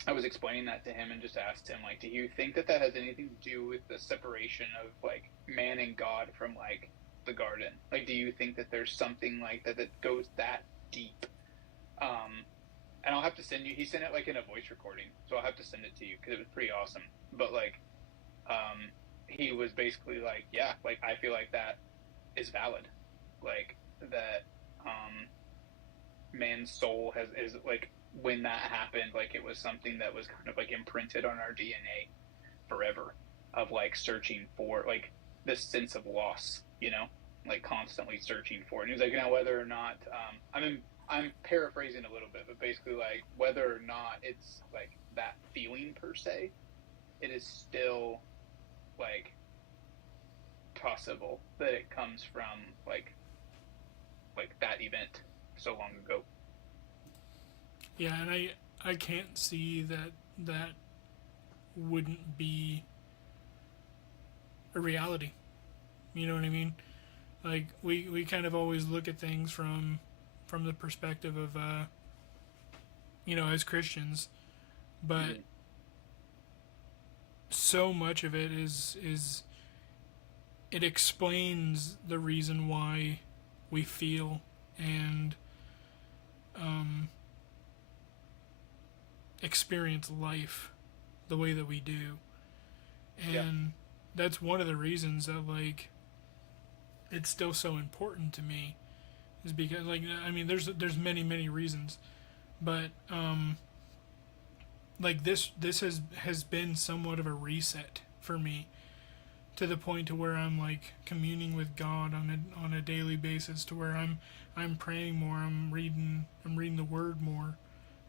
I was explaining that to him and just asked him, like, do you think that has anything to do with the separation of like man and God from like the garden? Like, do you think that there's something like that that goes that deep? And I'll have to send you. He sent it like in a voice recording, so I'll have to send it to you because it was pretty awesome. But like, he was basically like, yeah, like I feel like that is valid, like that man's soul is like when that happened, like it was something that was kind of like imprinted on our DNA forever, of like searching for like this sense of loss, like constantly searching for it. And he was like, whether or not, I'm paraphrasing a little bit, but basically like whether or not it's like that feeling per se, it is still like possible that it comes from like that event so long ago. Yeah, and I can't see that wouldn't be a reality. You know what I mean? Like we kind of always look at things from the perspective of as Christians, but so much of it is it explains the reason why we feel and experience life the way that we do. And that's one of the reasons that like it's still so important to me, is because like there's many reasons, but like this has been somewhat of a reset for me, to the point to where I'm like communing with God on a daily basis, to where I'm praying more, I'm reading the Word more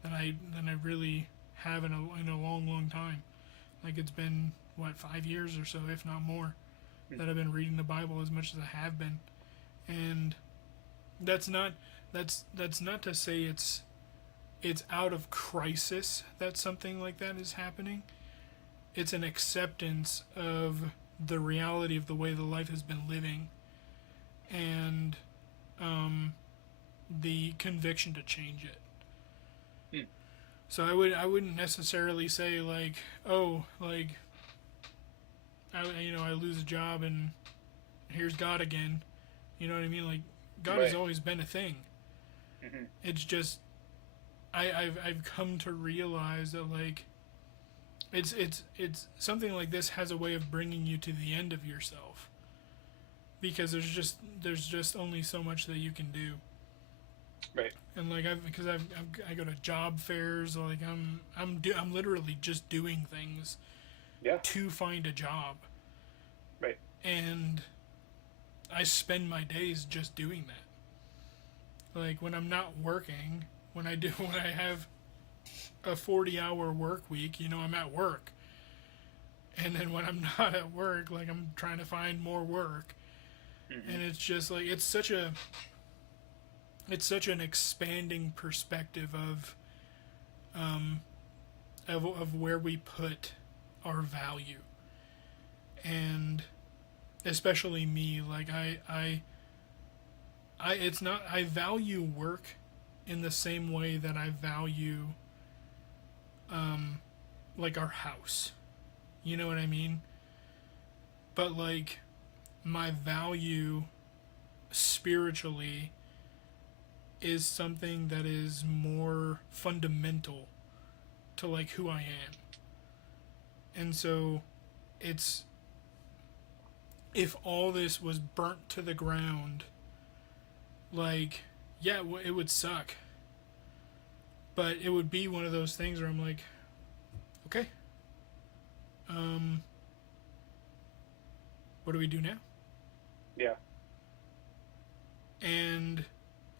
than I really have in a long time. Like it's been 5 years or so, if not more, that I've been reading the Bible as much as I have been. And that's not to say it's out of crisis that something like that is happening. It's an acceptance of the reality of the way the life has been living, and the conviction to change it. So I wouldn't necessarily say like, oh, like I lose a job and here's God again. You know what I mean? Like God has always been a thing. Mm-hmm. It's just I've come to realize that like it's something like this has a way of bringing you to the end of yourself, because there's just only so much that you can do. Right. And like I go to job fairs, like I'm literally just doing things to find a job. Right. And I spend my days just doing that. Like when I'm not working, when I have a 40-hour work week, I'm at work. And then when I'm not at work, like I'm trying to find more work. Mm-hmm. And it's just like it's such an expanding perspective of where we put our value. And especially me, like I value work in the same way that I value like our house. You know what I mean? But like my value spiritually is something that is more fundamental to like who I am. And so it's, if all this was burnt to the ground, like, yeah, it would suck. But it would be one of those things where I'm like, okay, what do we do now? Yeah. And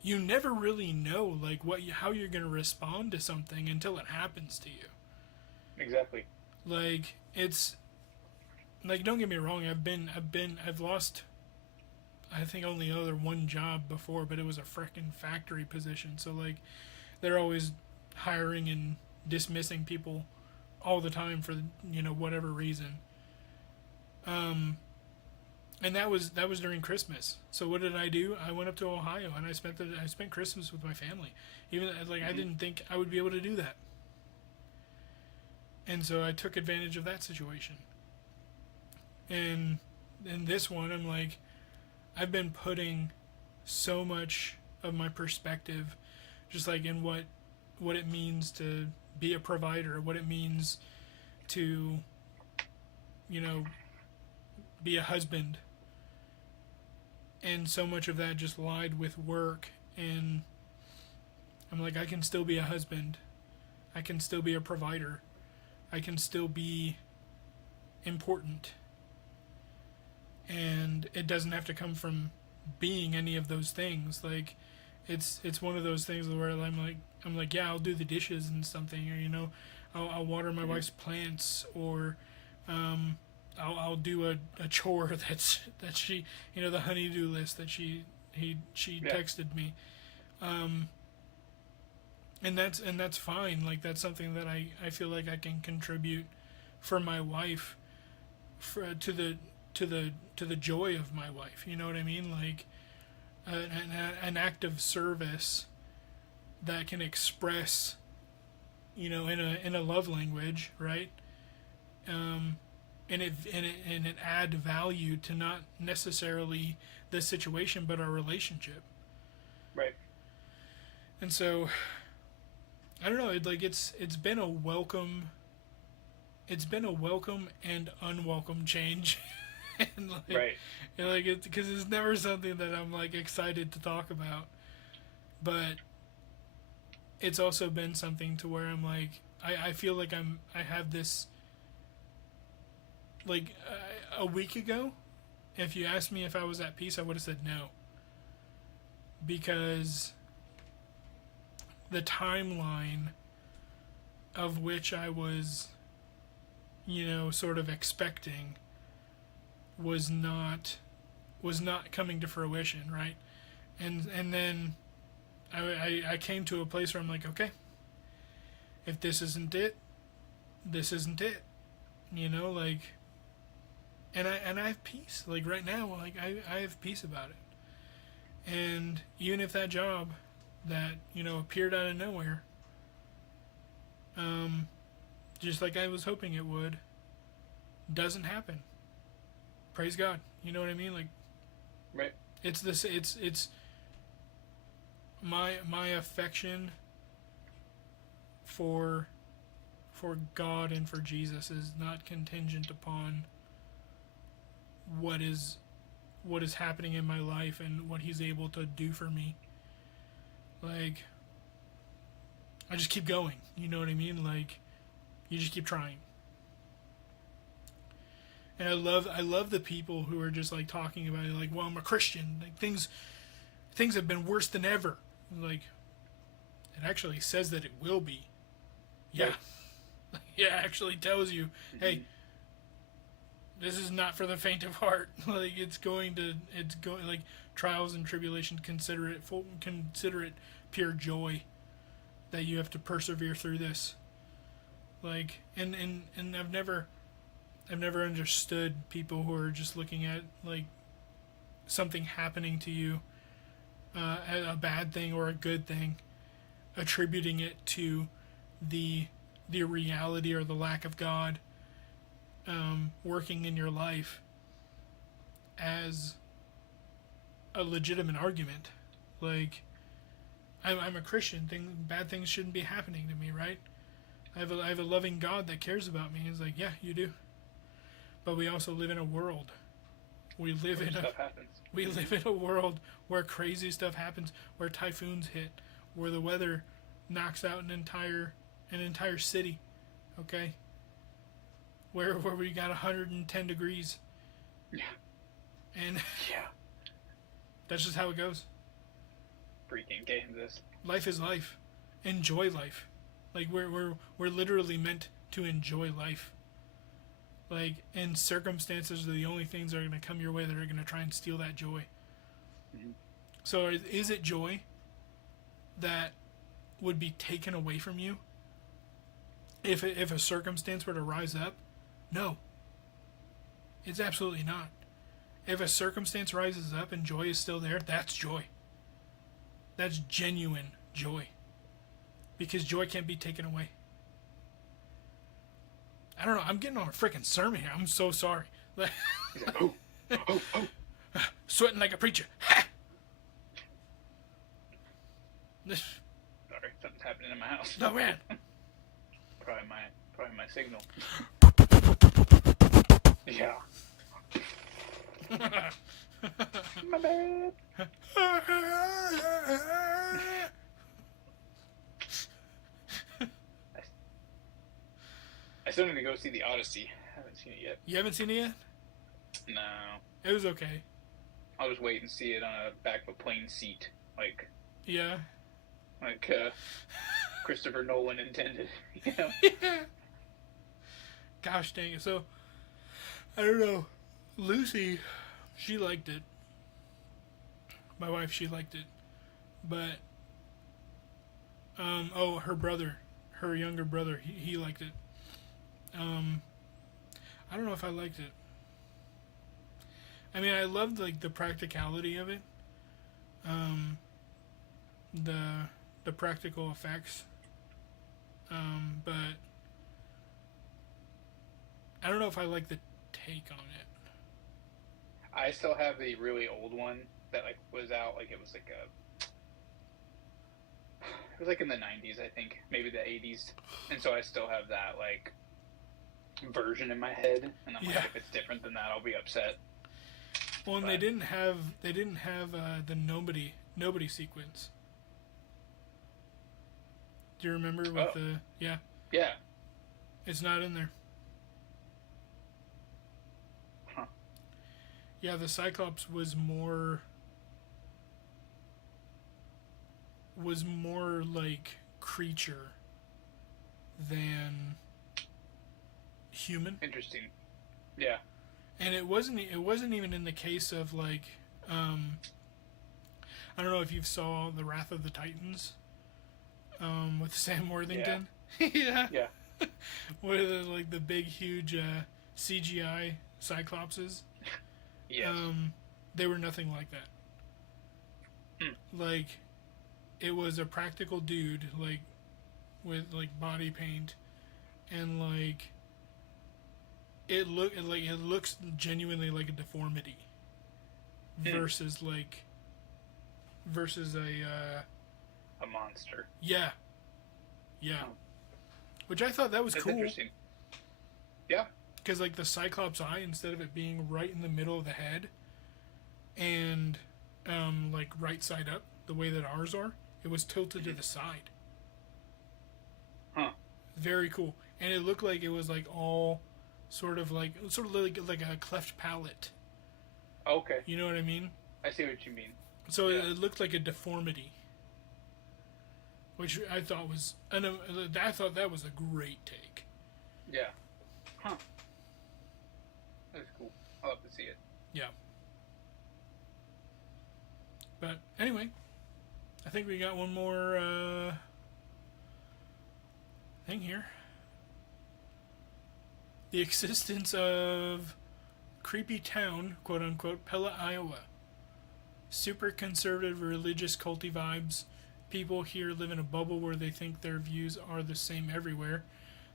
you never really know like how you're gonna respond to something until it happens to you. Exactly. Like it's like, don't get me wrong, I've lost, I think, only other one job before, but it was a frickin' factory position. So like they're always hiring and dismissing people all the time for whatever reason. And that was during Christmas. So what did I do? I went up to Ohio and I spent Christmas with my family. Even like I didn't think I would be able to do that. And so I took advantage of that situation. And in this one, I'm like, I've been putting so much of my perspective just like in what it means to be a provider, what it means to, you know, be a husband. And so much of that just lied with work. And I'm like, I can still be a husband. I can still be a provider. I can still be important. And it doesn't have to come from being any of those things. Like, it's one of those things where I'm like, yeah, I'll do the dishes and something, or, you know, I'll water my wife's plants, or I'll do a chore that she, you know, the honeydew list that she texted me, and that's fine. Like, that's something that I feel like I can contribute for my wife, to the joy of my wife. You know what I mean? Like, an act of service that can express, you know, in a love language, right? And it add value to not necessarily the situation, but our relationship. Right. And so, I don't know. It's been a welcome. It's been a welcome and unwelcome change. And like, right. And like, because it's never something that I'm like excited to talk about, but it's also been something to where I'm like, I feel like I have this, like, a week ago, if you asked me if I was at peace, I would have said no, because the timeline of which I was, you know, sort of expecting was not coming to fruition, right? And then I came to a place where I'm like, okay, if this isn't it, this isn't it, you know, like, and I have peace, like, right now, like, I have peace about it. And even if that job that, you know, appeared out of nowhere, just like I was hoping it would, doesn't happen, praise God. You know what I mean? Like, right. It's my affection for God and for Jesus is not contingent upon what is happening in my life and what he's able to do for me. Like, I just keep going. You know what I mean? Like, you just keep trying. And I love the people who are just like talking about it, like, well, I'm a Christian. Like, things have been worse than ever. Like, it actually says that it will be. Yeah. Yeah, it actually tells you, hey, this is not for the faint of heart. Like, it's going like, trials and tribulation, consider it pure joy that you have to persevere through this. Like, and I've never understood people who are just looking at, like, something happening to you, a bad thing or a good thing, attributing it to the reality or the lack of God working in your life as a legitimate argument. Like, I'm a Christian. Bad things shouldn't be happening to me, right? I have a loving God that cares about me. He's like, yeah, you do. But we also live in a world. We live in a world where crazy stuff happens, where typhoons hit, where the weather knocks out an entire city, okay? Where we got 110 degrees. Yeah. And yeah. That's just how it goes. Freaking Kansas. Life is life. Enjoy life. Like, we're literally meant to enjoy life. Like, and circumstances are the only things that are going to come your way that are going to try and steal that joy. Mm-hmm. So is it joy that would be taken away from you if a circumstance were to rise up? No. It's absolutely not. If a circumstance rises up and joy is still there, that's joy. That's genuine joy. Because joy can't be taken away. I don't know. I'm getting on a freaking sermon here. I'm so sorry. Oh. Sweating like a preacher. Ha! Sorry, something's happening in my house. No man. Probably my signal. Yeah. My bad. I still need to go see the Odyssey. I haven't seen it yet. You haven't seen it yet? No. It was okay. I'll just wait and see it on a back of a plane seat, like Yeah. Christopher Nolan intended. You know? Yeah. Gosh dang it. So, I don't know. Lucy, she liked it. My wife, she liked it. But, her brother, her younger brother, he liked it. I don't know if I liked it. I mean, I loved, like, the practicality of it. The practical effects. But I don't know if I like the take on it. I still have the really old one that like was out. Like it was like in the 90s, I think, maybe the 80s, and so I still have that like version in my head. And I'm like, if it's different than that, I'll be upset. Well, and they didn't have the nobody sequence. Do you remember with Yeah. It's not in there. Huh. Yeah, the Cyclops was more like creature than human. Interesting. Yeah. And it wasn't even in the case of like I don't know if you saw The Wrath of the Titans with Sam Worthington. Yeah. Yeah. With like the big huge CGI Cyclopses. Yes. They were nothing like that. Like it was a practical dude like with like body paint and like it looks genuinely like a deformity versus a monster. Yeah. Which I thought that was That's cool. Interesting. Yeah. Because like the Cyclops eye, instead of it being right in the middle of the head and like right side up the way that ours are, it was tilted to the side. Huh. Very cool. And it looked like it was like all sort of like a cleft palate. Okay. You know what I mean? I see what you mean. So it looked like a deformity, which I thought was that was a great take. Yeah. Huh. That's cool. I'll have to see it. Yeah. But anyway, I think we got one more thing here. The existence of creepy town, quote unquote, Pella, Iowa. Super conservative, religious, culty vibes. People here live in a bubble where they think their views are the same everywhere.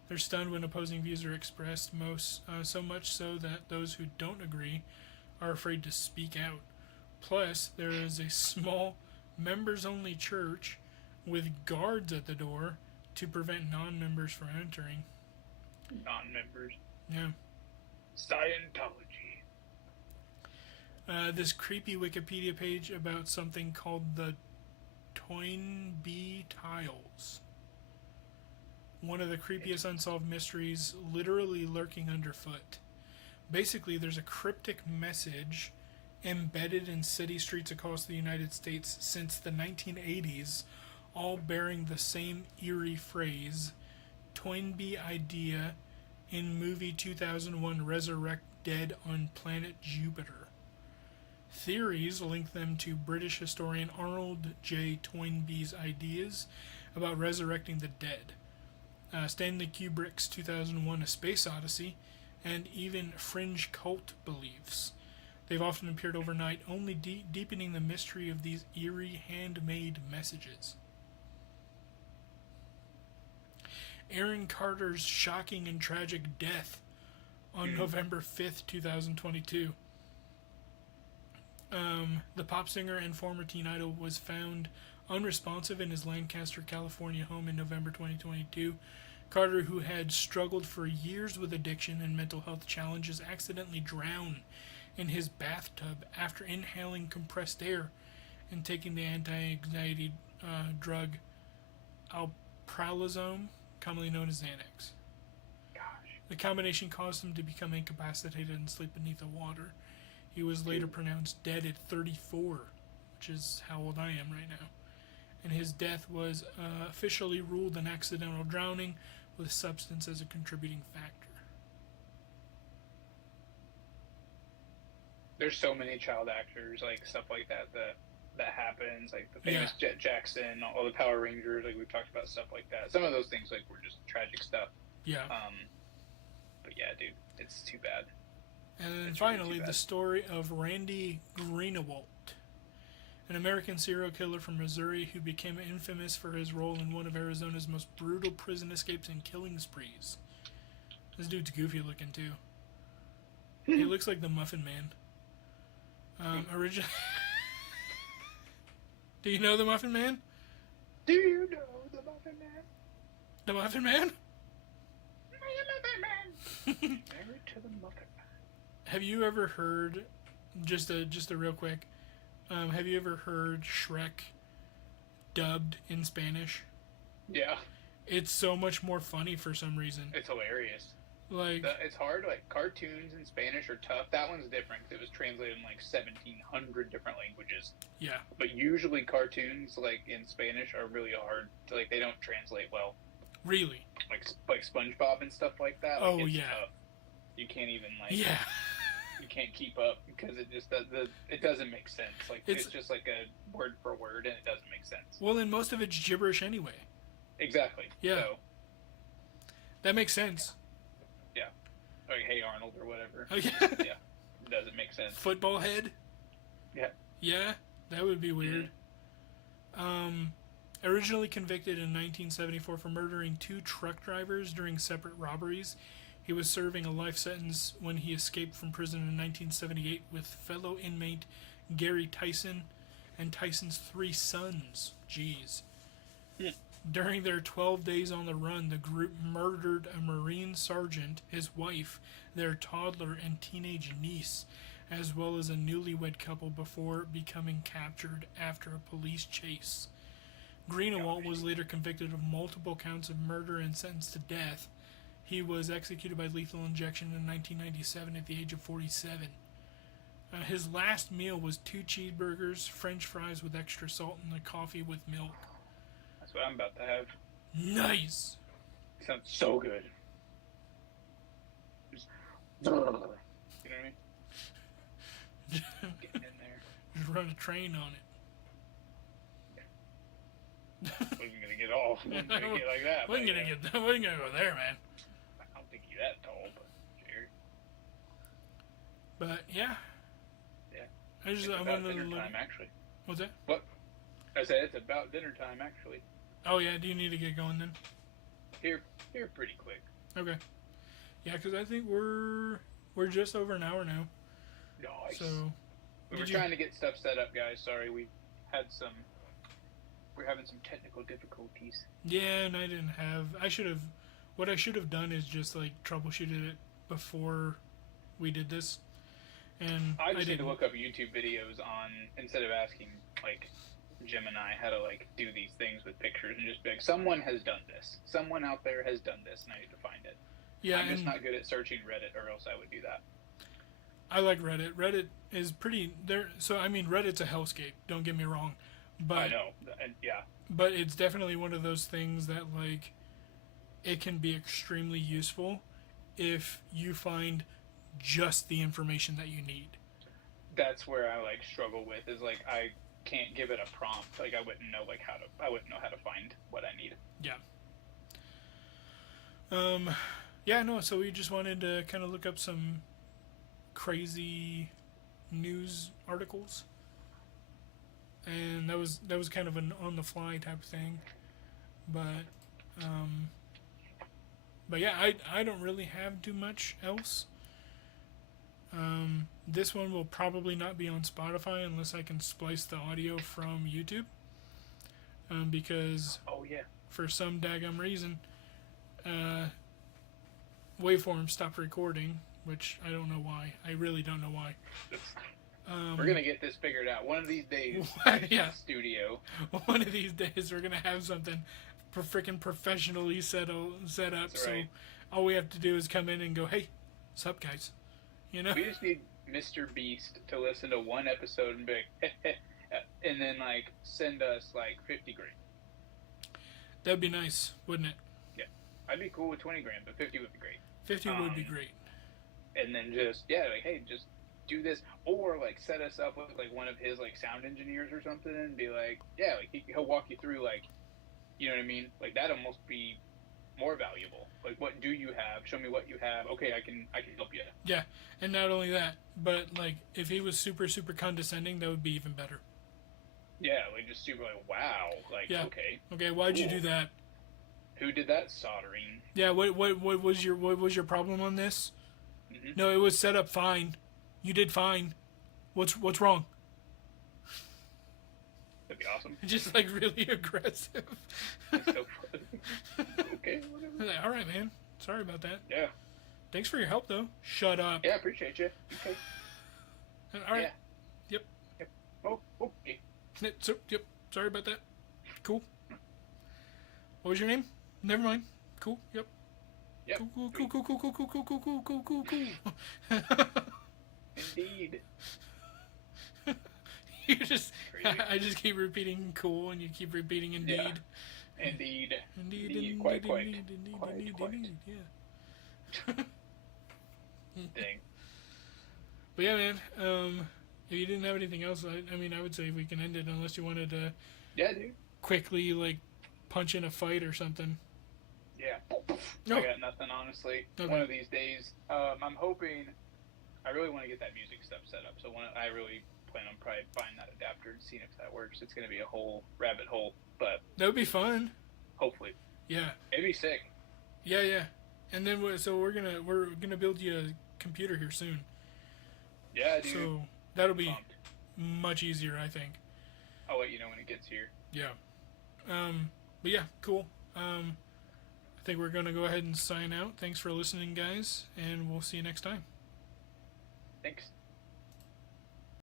They're stunned when opposing views are expressed, so much so that those who don't agree are afraid to speak out. Plus, there is a small, members-only church with guards at the door to prevent non-members from entering. Non-members. Yeah. Scientology. This creepy Wikipedia page about something called the Toynbee Tiles. One of the creepiest unsolved mysteries literally lurking underfoot. Basically, there's a cryptic message embedded in city streets across the United States since the 1980s, all bearing the same eerie phrase, Toynbee idea in movie 2001 Resurrect Dead on Planet Jupiter. Theories link them to British historian Arnold J. Toynbee's ideas about resurrecting the dead, Stanley Kubrick's 2001 A Space Odyssey, and even fringe cult beliefs. They've often appeared overnight, only deepening the mystery of these eerie handmade messages. Aaron Carter's shocking and tragic death on November 5th, 2022. The pop singer and former teen idol was found unresponsive in his Lancaster, California home in November 2022. Carter, who had struggled for years with addiction and mental health challenges, accidentally drowned in his bathtub after inhaling compressed air and taking the anti-anxiety drug alprazolam, commonly known as Xanax. Gosh. The combination caused him to become incapacitated and sleep beneath the water. He was later pronounced dead at 34, which is how old I am right now. And his death was officially ruled an accidental drowning with substance as a contributing factor. There's so many child actors, like stuff like that happens, like the famous Jet Jackson, all the Power Rangers, like we've talked about stuff like that. Some of those things like were just tragic stuff. Yeah. But yeah, dude, it's too bad. And then It's finally, really too the bad. story of Randy Greenawalt, an American serial killer from Missouri who became infamous for his role in one of Arizona's most brutal prison escapes and killing sprees. This dude's goofy looking too. He looks like the Muffin Man. Originally, do you know the Muffin Man? Do you know the Muffin Man? The Muffin Man? Muffin Man. Married to the Muffin Man. Have you ever heard? Just a real quick. Have you ever heard Shrek dubbed in Spanish? Yeah, It's so much more funny for some reason. it's hilarious. Like, It's hard. Like cartoons in Spanish are tough. That one's different because it was translated in like 1,700 different languages. yeah, But usually cartoons like in Spanish are really hard. Like they don't translate well. really. Like SpongeBob and stuff like that. Like, Oh, it's yeah. tough. You can't even like. Yeah, You can't keep up because it just it doesn't make sense. Like It's- it's just like a word for word and it doesn't make sense. well, and most of it's gibberish anyway. Exactly. Yeah. So, That makes sense. like Hey Arnold or whatever. Oh, yeah. Yeah. It doesn't make sense. Football head? Yeah. Yeah, that would be weird. Originally convicted in 1974 for murdering 2 truck drivers during separate robberies, he was serving a life sentence when he escaped from prison in 1978 with fellow inmate Gary Tyson and Tyson's 3 sons. Jeez. During their 12 days on the run, the group murdered a Marine sergeant, his wife, their toddler, and teenage niece, as well as a newlywed couple before becoming captured after a police chase. Greenawalt was later convicted of multiple counts of murder and sentenced to death. He was executed by lethal injection in 1997 at the age of 47. His last meal was 2 cheeseburgers, French fries with extra salt, and a coffee with milk. That's what I'm about to have. Nice! Sounds so good. Just, you know what I mean? Getting in there. Just run a train on it. Wasn't gonna get off. Wasn't gonna get like that. We ain't gonna get that. We ain't gonna go there, man. I don't think you're that tall, but sure. But yeah. Yeah. I just It's I about wanted to dinner look. time, actually. What's that? I said it's about dinner time, actually. Oh yeah. Do you need to get going then? Here pretty quick. Okay. Yeah, because I think we're just over an hour now. Nice. So we were did you- trying to get stuff set up, guys. Sorry, we're having some technical difficulties. yeah, and I didn't have. I should have. What I should have done is just like troubleshooted it before we did this, and I just need didn't. to look up YouTube videos on instead of asking like Gemini how to like do these things with pictures and just be like, someone has done this. Someone out there has done this, and I need to find it. Yeah, I'm just and not good at searching Reddit, or else I would do that. I like Reddit. Reddit is pretty there. So I mean, Reddit's a hellscape. Don't get me wrong, but I know, and yeah, but it's definitely one of those things that like it can be extremely useful if you find just the information that you need. that's where I like struggle with is like I can't give it a prompt. Like I wouldn't know how to find what I need. Yeah, no, so we just wanted to kind of look up some crazy news articles. And that was kind of an on the fly type of thing. But yeah, I don't really have too much else. This one will probably not be on Spotify unless I can splice the audio from YouTube. Because Oh yeah. for some daggum reason, Waveform stopped recording, which I don't know why. I really don't know why. We're gonna get this figured out one of these days. Yeah. Studio. One of these days, we're gonna have something freaking professionally set up. That's So right. all we have to do is come in and go, "Hey, what's up, guys?" You know. We just need Mr. Beast to listen to one episode and be like, and then like send us like 50 grand. That'd be nice, wouldn't it? I'd be cool with 20 grand, but 50 would be great. 50 would be great. And then just like, hey, just do this, or like set us up with like one of his like sound engineers or something, and be like, yeah, like he'll walk you through like, you know what I mean? Like that'd almost be more valuable. Like, what do you have? Show me what you have. Okay, I can help you. Yeah, and not only that, but like if he was super condescending, that would be even better. Yeah, like just super like, wow, like Yeah. okay, Okay, why'd you do that? who did that soldering? Yeah, what was your problem on this? Mm-hmm. No, it was set up fine. You did fine. What's wrong? That'd be awesome. Just like really aggressive. That's so funny. Okay, whatever. Like, all right, man. Sorry about that. Yeah. Thanks for your help, though. Shut up. Yeah, appreciate you. Okay. All right. Yeah. Yep. Oh, okay. So, yep. Sorry about that. Cool. What was your name? Never mind. Cool. Yep. Yep. Cool. Indeed. You just, Crazy. I just keep repeating cool, and you keep repeating indeed. Yeah. Indeed. Indeed. Quite. Yeah. Dang. But yeah, man. If you didn't have anything else, I mean, I would say we can end it unless you wanted to Yeah, dude. quickly like punch in a fight or something. Yeah. No. I got nothing, honestly. Okay. One of these days. I'm hoping. I really want to get that music stuff set up. So I really plan on probably buying that adapter and seeing if that works. It's going to be a whole rabbit hole, but That would be fun. hopefully. Yeah. It'd be sick. Yeah. And then we're gonna build you a computer here soon. Yeah, dude. So that'll be Pumped. much easier, I think. I'll let you know when it gets here. Yeah. But yeah, cool. I think we're gonna go ahead and sign out. Thanks for listening, guys, and we'll see you next time. Thanks.